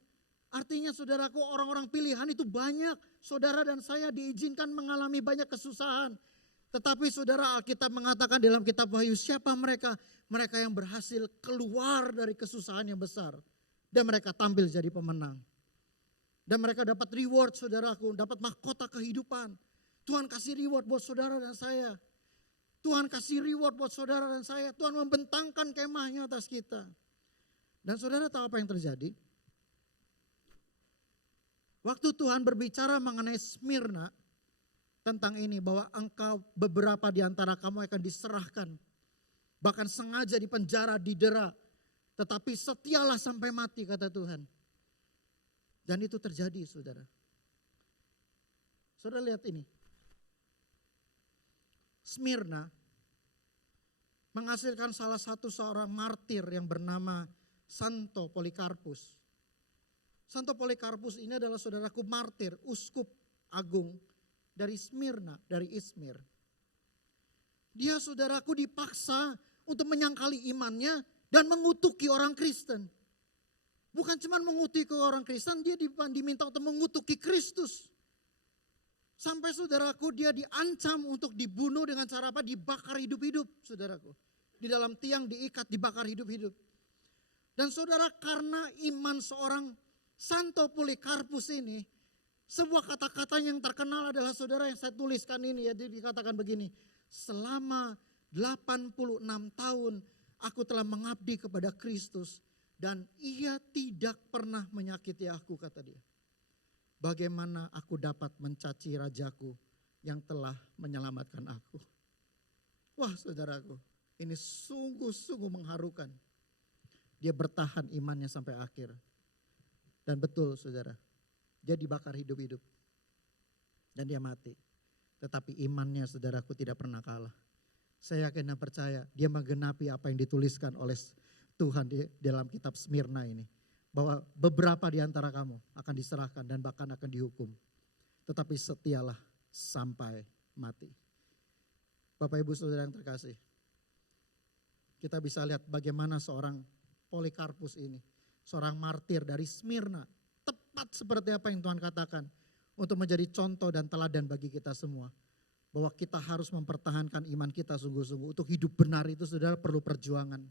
Artinya saudaraku orang-orang pilihan itu banyak. Saudara dan saya diizinkan mengalami banyak kesusahan. Tetapi saudara Alkitab mengatakan dalam kitab Wahyu siapa mereka? Mereka yang berhasil keluar dari kesusahan yang besar. Dan mereka tampil jadi pemenang. Dan mereka dapat reward saudaraku, dapat mahkota kehidupan. Tuhan kasih reward buat saudara dan saya. Tuhan kasih reward buat saudara dan saya. Tuhan membentangkan kemahnya atas kita. Dan saudara tahu apa yang terjadi? Waktu Tuhan berbicara mengenai Smyrna tentang ini, bahwa engkau beberapa di antara kamu akan diserahkan. Bahkan sengaja dipenjara, didera. Tetapi setialah sampai mati kata Tuhan. Dan itu terjadi saudara. Saudara lihat ini. Smyrna menghasilkan salah satu seorang martir yang bernama Santo Polikarpus. Santo Polikarpus ini adalah saudaraku martir, uskup agung dari Smyrna, dari Izmir. Dia saudaraku dipaksa untuk menyangkali imannya dan mengutuki orang Kristen. Bukan cuma mengutuki orang Kristen, dia diminta untuk mengutuki Kristus. Sampai saudaraku dia diancam untuk dibunuh dengan cara apa? Dibakar hidup-hidup saudaraku. Di dalam tiang diikat, dibakar hidup-hidup. Dan saudara karena iman seorang Santo Polikarpus ini, sebuah kata-kata yang terkenal adalah saudara yang saya tuliskan ini ya, dikatakan begini. Selama 86 tahun aku telah mengabdi kepada Kristus dan Ia tidak pernah menyakiti aku, kata dia. Bagaimana aku dapat mencaci rajaku yang telah menyelamatkan aku. Wah saudaraku, ini sungguh-sungguh mengharukan. Dia bertahan imannya sampai akhir. Dan betul saudara, dia dibakar hidup-hidup. Dan dia mati. Tetapi imannya saudaraku tidak pernah kalah. Saya yakin dan percaya dia menggenapi apa yang dituliskan oleh Tuhan di dalam kitab Smyrna ini. Bahwa beberapa di antara kamu akan diserahkan dan bahkan akan dihukum. Tetapi setialah sampai mati. Bapak Ibu Saudara yang terkasih. Kita bisa lihat bagaimana seorang Polikarpus ini. Seorang martir dari Smyrna. tepat seperti apa yang Tuhan katakan. Untuk menjadi contoh dan teladan bagi kita semua. Bahwa kita harus mempertahankan iman kita sungguh-sungguh. Untuk hidup benar itu saudara perlu perjuangan.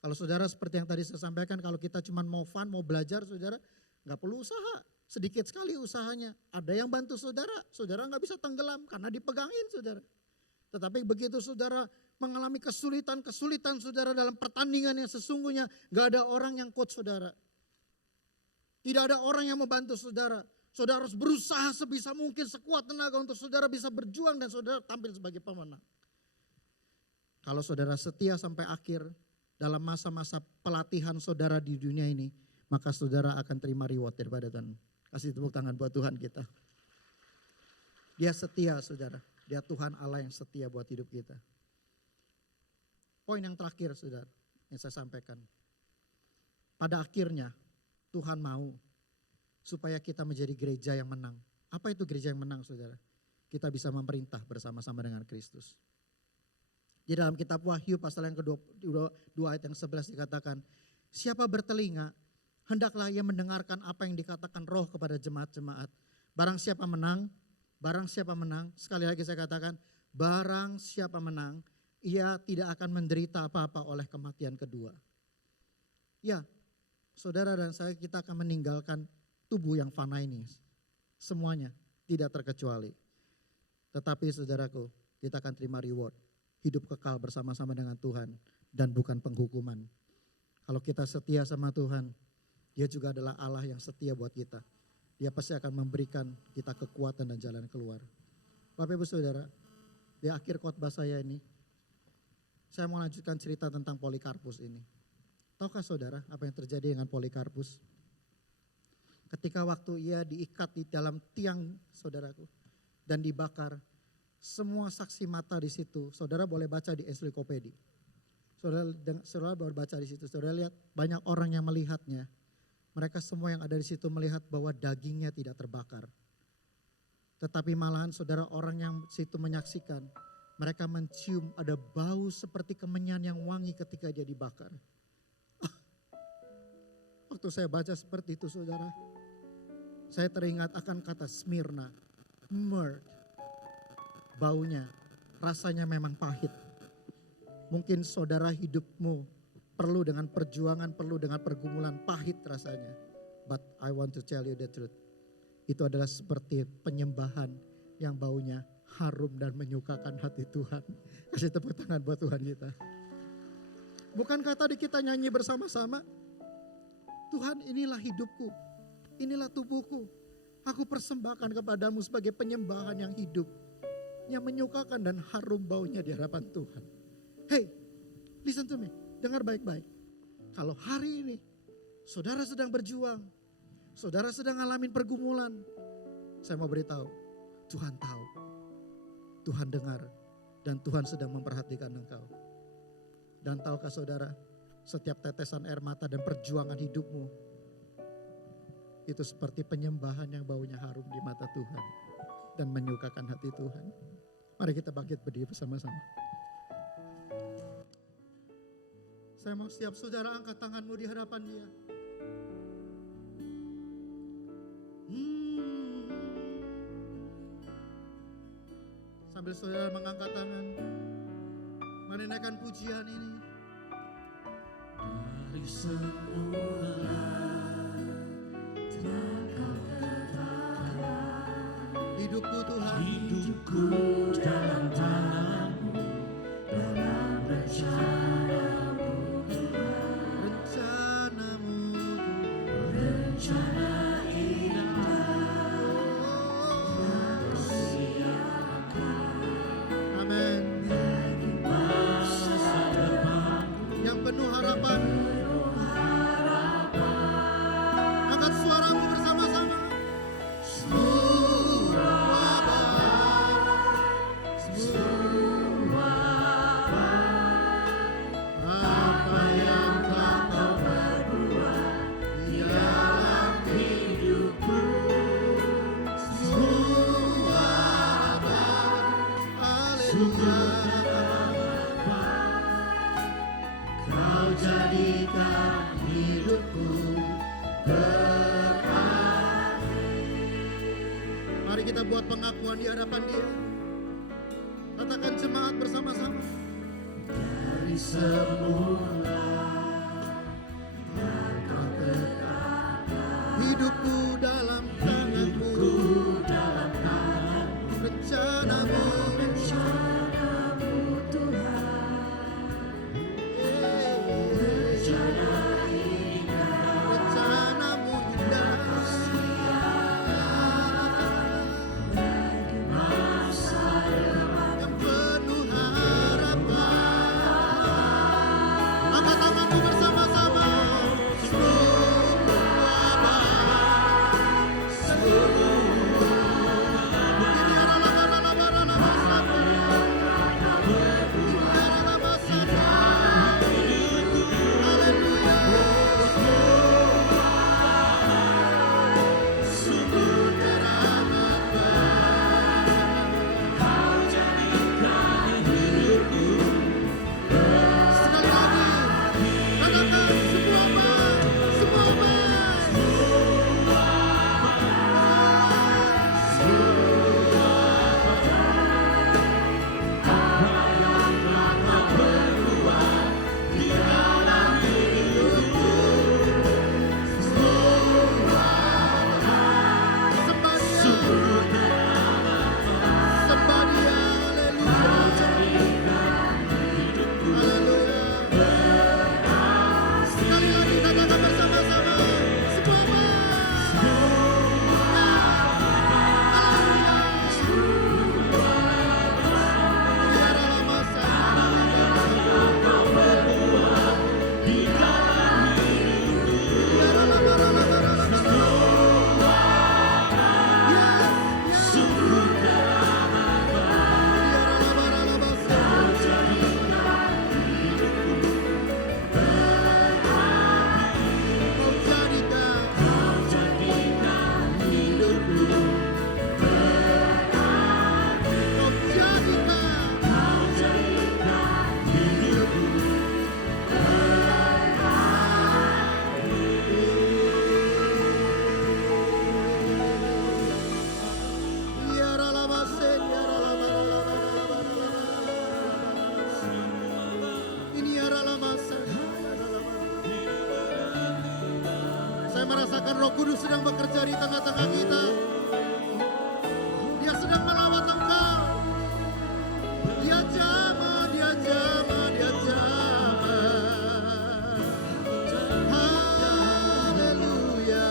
Kalau saudara seperti yang tadi saya sampaikan, kalau kita cuma mau fun, mau belajar saudara, gak perlu usaha. Sedikit sekali usahanya. Ada yang bantu saudara, saudara gak bisa tenggelam karena dipegangin saudara. Tetapi begitu saudara mengalami kesulitan saudara dalam pertandingan yang sesungguhnya, gak ada orang yang coach saudara. Tidak ada orang yang membantu saudara. Saudara harus berusaha sebisa mungkin sekuat tenaga untuk saudara bisa berjuang dan saudara tampil sebagai pemenang. Kalau saudara setia sampai akhir dalam masa-masa pelatihan saudara di dunia ini, maka saudara akan terima reward daripada Tuhan. Kasih tepuk tangan buat Tuhan kita. Dia setia saudara. Dia Tuhan Allah yang setia buat hidup kita. Poin yang terakhir saudara yang saya sampaikan. Pada akhirnya Tuhan mau supaya kita menjadi gereja yang menang. Apa itu gereja yang menang saudara? Kita bisa memerintah bersama-sama dengan Kristus. Di dalam kitab Wahyu pasal yang kedua ayat yang 11 dikatakan, siapa bertelinga hendaklah ia mendengarkan apa yang dikatakan Roh kepada jemaat-jemaat. Barang siapa menang, sekali lagi saya katakan, barang siapa menang, ia tidak akan menderita apa-apa oleh kematian kedua. Ya, saudara dan saya kita akan meninggalkan tubuh yang fana ini. Semuanya, tidak terkecuali. Tetapi saudaraku, kita akan terima reward. Hidup kekal bersama-sama dengan Tuhan dan bukan penghukuman. Kalau kita setia sama Tuhan, Dia juga adalah Allah yang setia buat kita. Dia pasti akan memberikan kita kekuatan dan jalan keluar. Bapak Ibu Saudara, di akhir khotbah saya ini, saya mau lanjutkan cerita tentang Polikarpus ini. Tahukah saudara apa yang terjadi dengan Polikarpus? Ketika waktu ia diikat di dalam tiang saudaraku dan dibakar, semua saksi mata di situ, saudara boleh baca di ensiklopedia. Saudara boleh baca di situ, saudara lihat banyak orang yang melihatnya. Mereka semua yang ada di situ melihat bahwa dagingnya tidak terbakar. Tetapi malahan saudara orang yang situ menyaksikan, mereka mencium ada bau seperti kemenyan yang wangi ketika dia dibakar. Waktu saya baca seperti itu saudara, saya teringat akan kata Smyrna, myrrh. Baunya, rasanya memang pahit. Mungkin saudara hidupmu perlu dengan perjuangan, perlu dengan pergumulan, pahit rasanya. But I want to tell you the truth. Itu adalah seperti penyembahan yang baunya harum dan menyukakan hati Tuhan. Kasih tepuk tangan buat Tuhan kita. Bukankah tadi kita nyanyi bersama-sama? Tuhan, inilah hidupku, inilah tubuhku. Aku persembahkan kepadamu sebagai penyembahan yang hidup, yang menyukakan dan harum baunya di hadapan Tuhan. Hey, listen to me, dengar baik-baik. Kalau hari ini saudara sedang berjuang, saudara sedang ngalamin pergumulan, saya mau beritahu, Tuhan tahu, Tuhan dengar, dan Tuhan sedang memperhatikan engkau. Dan tahukah saudara, setiap tetesan air mata dan perjuangan hidupmu, itu seperti penyembahan yang baunya harum di mata Tuhan dan menyukakan hati Tuhan. Mari kita bangkit berdiri bersama-sama. Saya mau siap saudara angkat tanganmu di hadapan Dia. Sambil saudara mengangkat tangan, mari naikkan pujian ini. Dari semula telah Kau katakan, Hidupku Tuhan, hidupku dalam tangan-Mu, dalam rencana-Mu Tuhan. rencanamu Rencana indah telah Kau siapkan amin. bagi masa depan. Yang penuh harapan, angkat suaramu bersama-sama. Apa yang telah Kau perbuat di alam kita buat pengakuan di hadapan Dia. Katakan jemaat bersama-sama. Dari semula Engkau tetapkan Hidupku dalam tangan-Mu, dalam tangan rencana-Mu, rencana-Mu Tuhan. Rencana indah rencana-Mu indah. masa depan. Yang penuh harapan. Angkat tanganmu bersama-sama. Saya merasakan Roh Kudus sedang bekerja di tengah-tengah kita. Dia sedang melawat engkau. Dia jamah, dia jamah, dia jamah. Haleluya.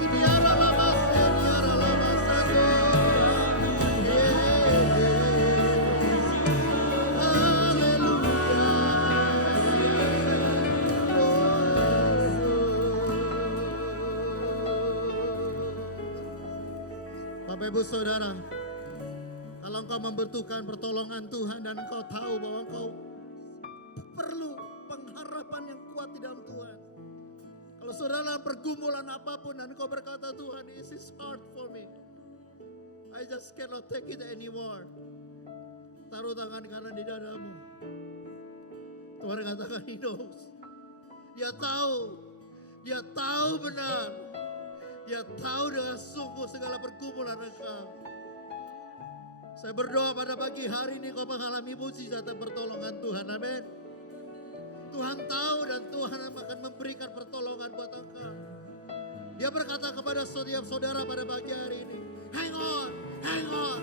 Ini arah lama, ini arah lama satu. Bapak Ibu Saudara, kalau engkau membutuhkan pertolongan Tuhan dan engkau tahu bahwa engkau perlu pengharapan yang kuat di dalam Tuhan. Kalau saudara dalam pergumulan apapun dan engkau berkata, Tuhan, this is hard for me. I just cannot take it anymore. Taruh tangan kanan di dadamu. Tuhan katakan, He knows. Dia tahu benar. Dia tahu dengan sungguh segala pergumulan engkau. Saya berdoa pada pagi hari ini kau mengalami mujizat dan pertolongan Tuhan. Amin. Tuhan tahu dan Tuhan akan memberikan pertolongan buat engkau. Dia berkata kepada setiap saudara pada pagi hari ini, hang on, hang on.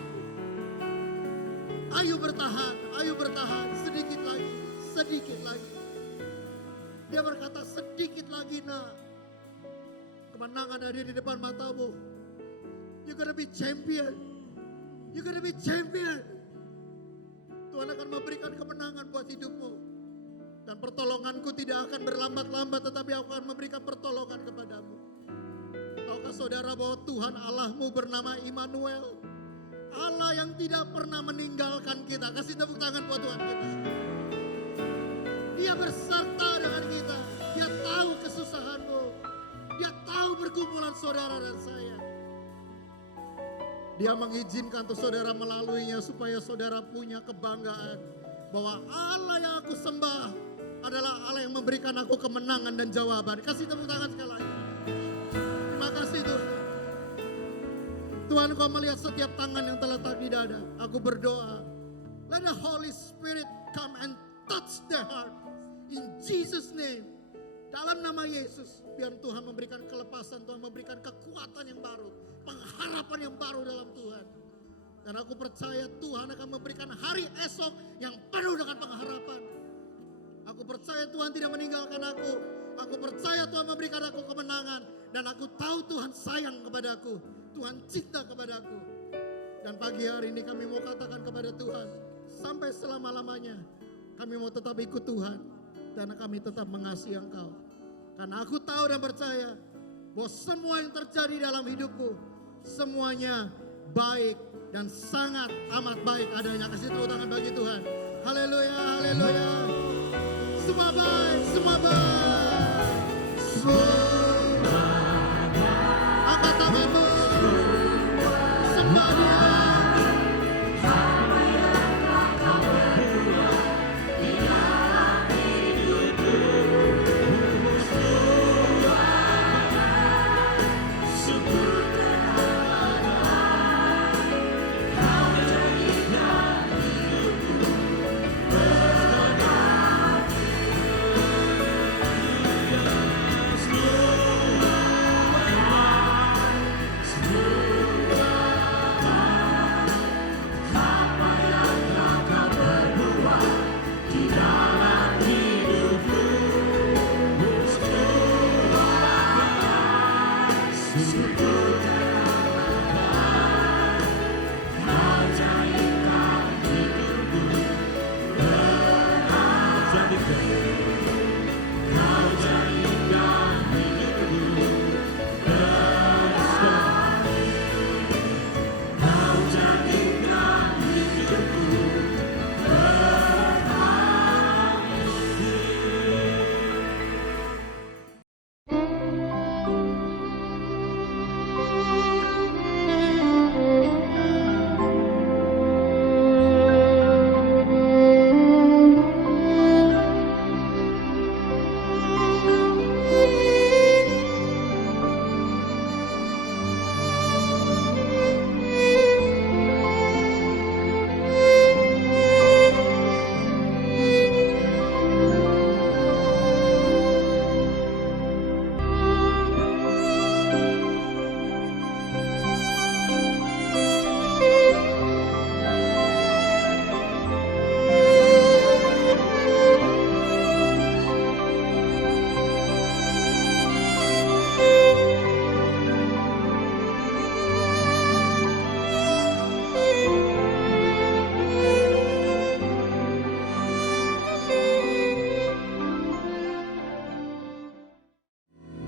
Ayo bertahan, sedikit lagi, sedikit lagi. Dia berkata sedikit lagi nak. Kemenangan ada di depan matamu. You're gonna be champion. You're gonna be champion. Tuhan akan memberikan kemenangan buat hidupmu. Dan pertolonganku tidak akan berlambat-lambat, tetapi aku akan memberikan pertolongan kepadamu. Tahukah saudara bahwa Tuhan Allahmu bernama Immanuel? Allah yang tidak pernah meninggalkan kita. Kasih tepuk tangan buat Tuhan kita. Dia berserta dengan kita. Dia tahu kesusahanmu. Dia tahu pergumulan saudara dan saya. Dia mengizinkan untuk saudara melaluinya supaya saudara punya kebanggaan bahwa Allah yang aku sembah adalah Allah yang memberikan aku kemenangan dan jawaban. Kasih tepuk tangan sekali lagi. Terima kasih Tuhan. Tuhan, Kau melihat setiap tangan yang terletak di dada. Aku berdoa, let the Holy Spirit come and touch their heart. In Jesus' name. Dalam nama Yesus, biar Tuhan memberikan kelepasan, Tuhan memberikan kekuatan yang baru, pengharapan yang baru dalam Tuhan. Dan aku percaya Tuhan akan memberikan hari esok yang penuh dengan pengharapan. Aku percaya Tuhan tidak meninggalkan aku. Aku percaya Tuhan memberikan aku kemenangan. Dan aku tahu Tuhan sayang kepadaku. Tuhan cinta kepadaku. Dan pagi hari ini kami mau katakan kepada Tuhan, sampai selama-lamanya kami mau tetap ikut Tuhan. Dan kami tetap mengasihi Engkau. Karena aku tahu dan percaya bahwa semua yang terjadi dalam hidupku, semuanya baik dan sangat amat baik adanya. Kasih tepuk tangan bagi Tuhan. Haleluya, haleluya. Semua baik, semua baik. Semua angkat tanganmu. Sembah Dia.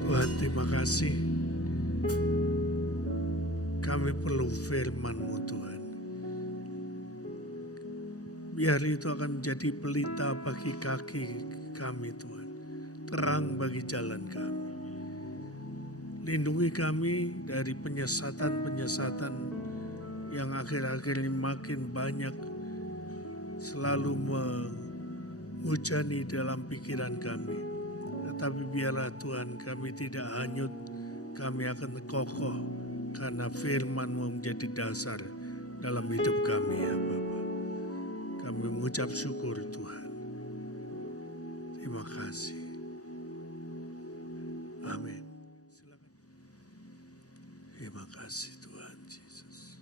Tuhan, terima kasih. Kami perlu firman-Mu Tuhan. Biar itu akan menjadi pelita bagi kaki kami Tuhan. Terang bagi jalan kami. Lindungi kami dari penyesatan-penyesatan yang akhir-akhir ini makin banyak selalu menghujani dalam pikiran kami. Tetapi biarlah Tuhan kami tidak hanyut, kami akan kokoh karena firman-Mu menjadi dasar dalam hidup kami ya Bapa. Kami mengucap syukur Tuhan. Terima kasih. Amin. Silakan. Terima kasih Tuhan Yesus.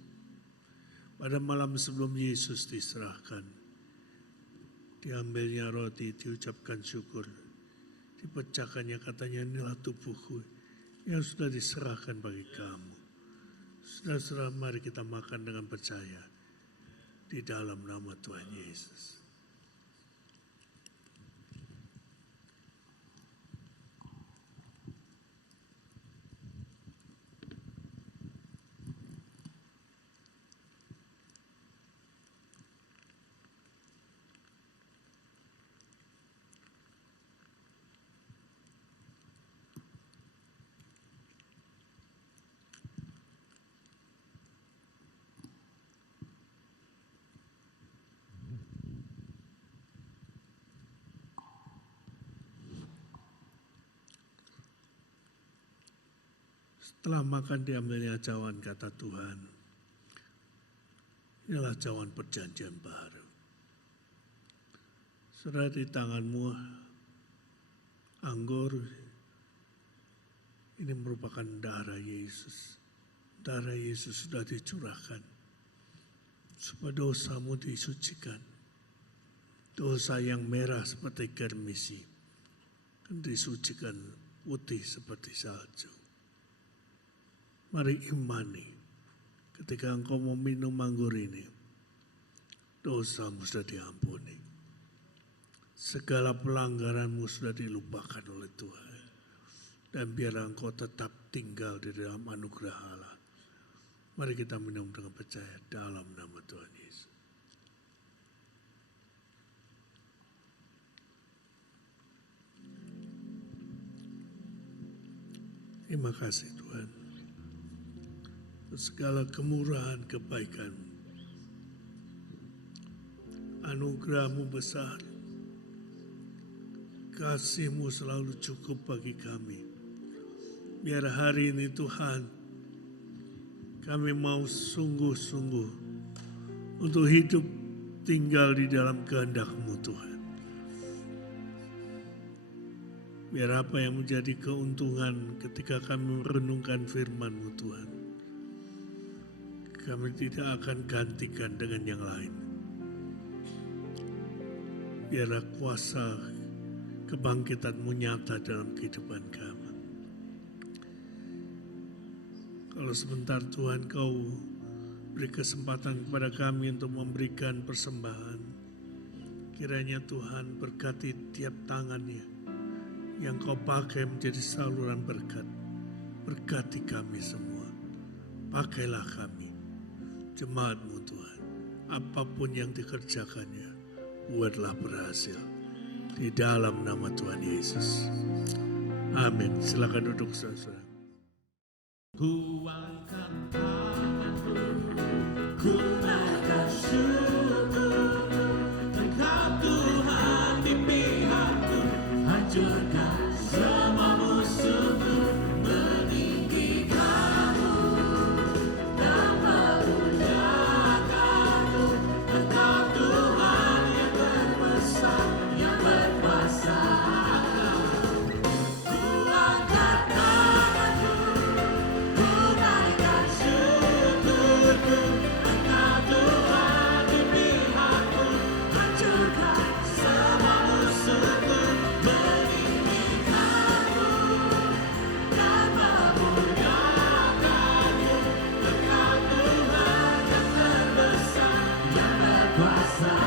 Pada malam sebelum Yesus diserahkan, diambilnya roti, diucapkan syukur, dipecahkannya, katanya inilah tubuhku yang sudah diserahkan bagi kamu. Saudara-saudara, mari kita makan dengan percaya di dalam nama Tuhan Yesus. telah makan diambilnya cawan kata Tuhan. Inilah cawan perjanjian baru. Saudara, di tanganmu anggur ini merupakan darah Yesus. Darah Yesus sudah dicurahkan supaya dosamu disucikan. Dosa yang merah seperti germisi disucikan putih seperti salju. Mari imani ketika engkau mau minum anggur ini, dosamu sudah diampuni. Segala pelanggaranmu sudah dilupakan oleh Tuhan. Dan biarlah engkau tetap tinggal di dalam anugerah Allah. Mari kita minum dengan percaya dalam nama Tuhan Yesus. Terima kasih Tuhan. Segala kemurahan kebaikan, anugerah-Mu besar, kasih-Mu selalu cukup bagi kami. Biar hari ini Tuhan, kami mau sungguh-sungguh untuk hidup tinggal di dalam kehendak-Mu Tuhan. Biar apa yang menjadi keuntungan ketika kami merenungkan firman-Mu Tuhan, kami tidak akan gantikan dengan yang lain. Biarlah kuasa kebangkitan-Mu nyata dalam kehidupan kami. Kalau sebentar Tuhan Kau beri kesempatan kepada kami untuk memberikan persembahan, kiranya Tuhan berkati tiap tangannya yang Kau pakai menjadi saluran berkat. Berkati kami semua. Pakailah kami, jemaat-Mu Tuhan. Apapun yang dikerjakannya, buatlah berhasil. Di dalam nama Tuhan Yesus. Amin. Silakan duduk saudara. Ku angkat tanganku, ku naikkan syukur, Engkau Tuhan di pihakku, hancurkan semua musuhku, meninggikanmu dan memuliakanmu. Engkau Tuhan yang terbesar, yang berkuasa. Ku angkat tanganku, ku naikkan syukurku, Engkau Tuhan di pihakku, hancurkan semua musuhku, meninggikanmu dan memuliakanmu. Engkau Tuhan yang terbesar, yang berkuasa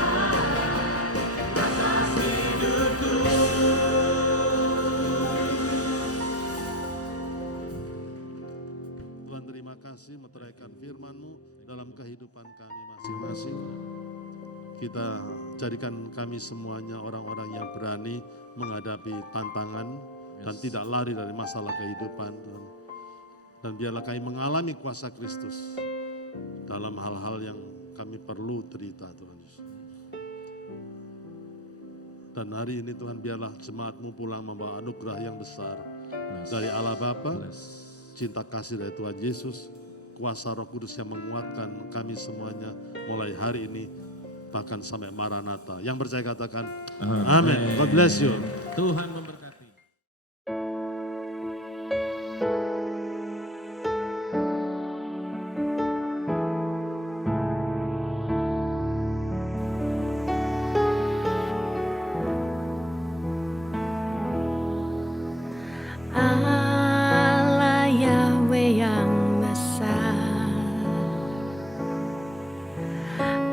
atas hidupku. Tuhan, terima kasih meteraikan firman-Mu dalam kehidupan kami masing-masing. Kita jadikan kami semuanya orang-orang yang berani menghadapi tantangan dan tidak lari dari masalah kehidupan, Tuhan. Dan biarlah kami mengalami kuasa Kristus dalam hal-hal yang kami perlu derita, Tuhan Yesus. Dan hari ini Tuhan, biarlah jemaat-Mu pulang membawa anugerah yang besar dari Allah Bapa, cinta kasih dari Tuhan Yesus, kuasa Roh Kudus yang menguatkan kami semuanya mulai hari ini bahkan sampai Maranatha. Yang percaya katakan amin. God bless you. Tuhan memberkati. Allah Yahweh yang besar,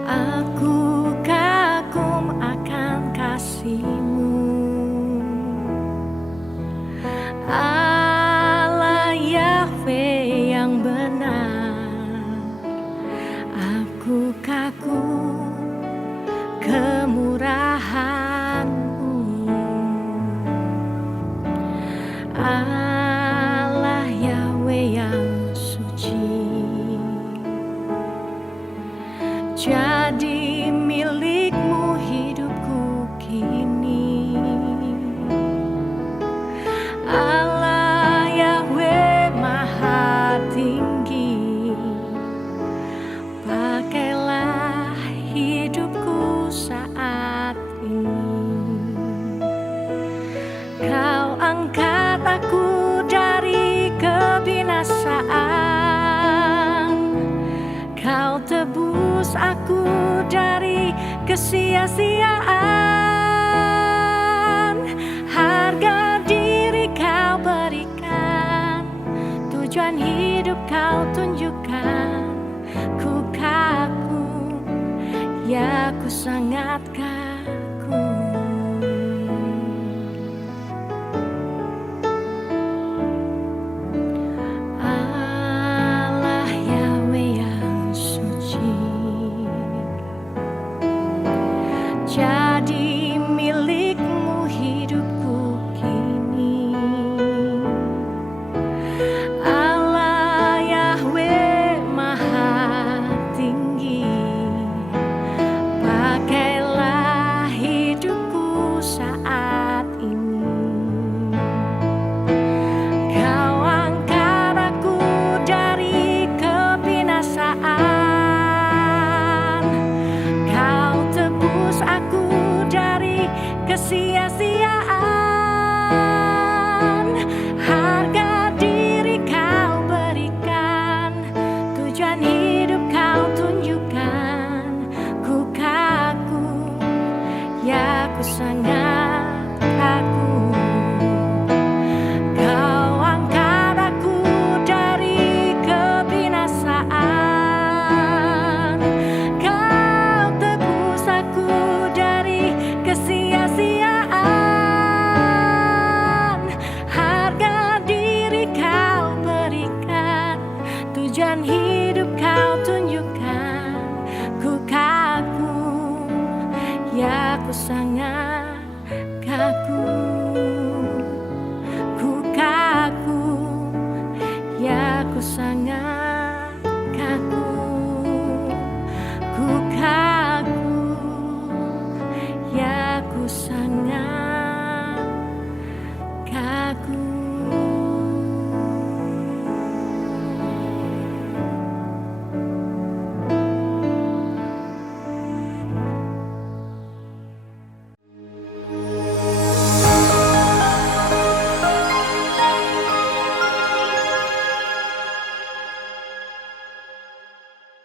aku kagum akan kasih-Mu. kesia-siaan. Harga diri kau berikan, tujuan hidup kau tunjukkan. Ku kagum, ya ku sangat kagum. Allah Yahweh yang suci, jadi milikmu hidupku kini. Allah Yahweh maha tinggi, pakailah hidupku saat ini. Kau angkat aku dari kebinasaan, kau tebus aku dari kesia-siaan. Harga diri kau berikan, tujuan hidup kau tunjukkan. Ku kagum, ya ku sangat kagum. Kau angkat aku dari kebinasaan, kau tebus aku dari kesia-siaan. Harga diri kau berikan, tujuan hidup kau tunjukkan. Ku kagum, ya ku sangat kagum. Ku kagum, ya ku sangat kagum. Ku kagum, ya ku sangat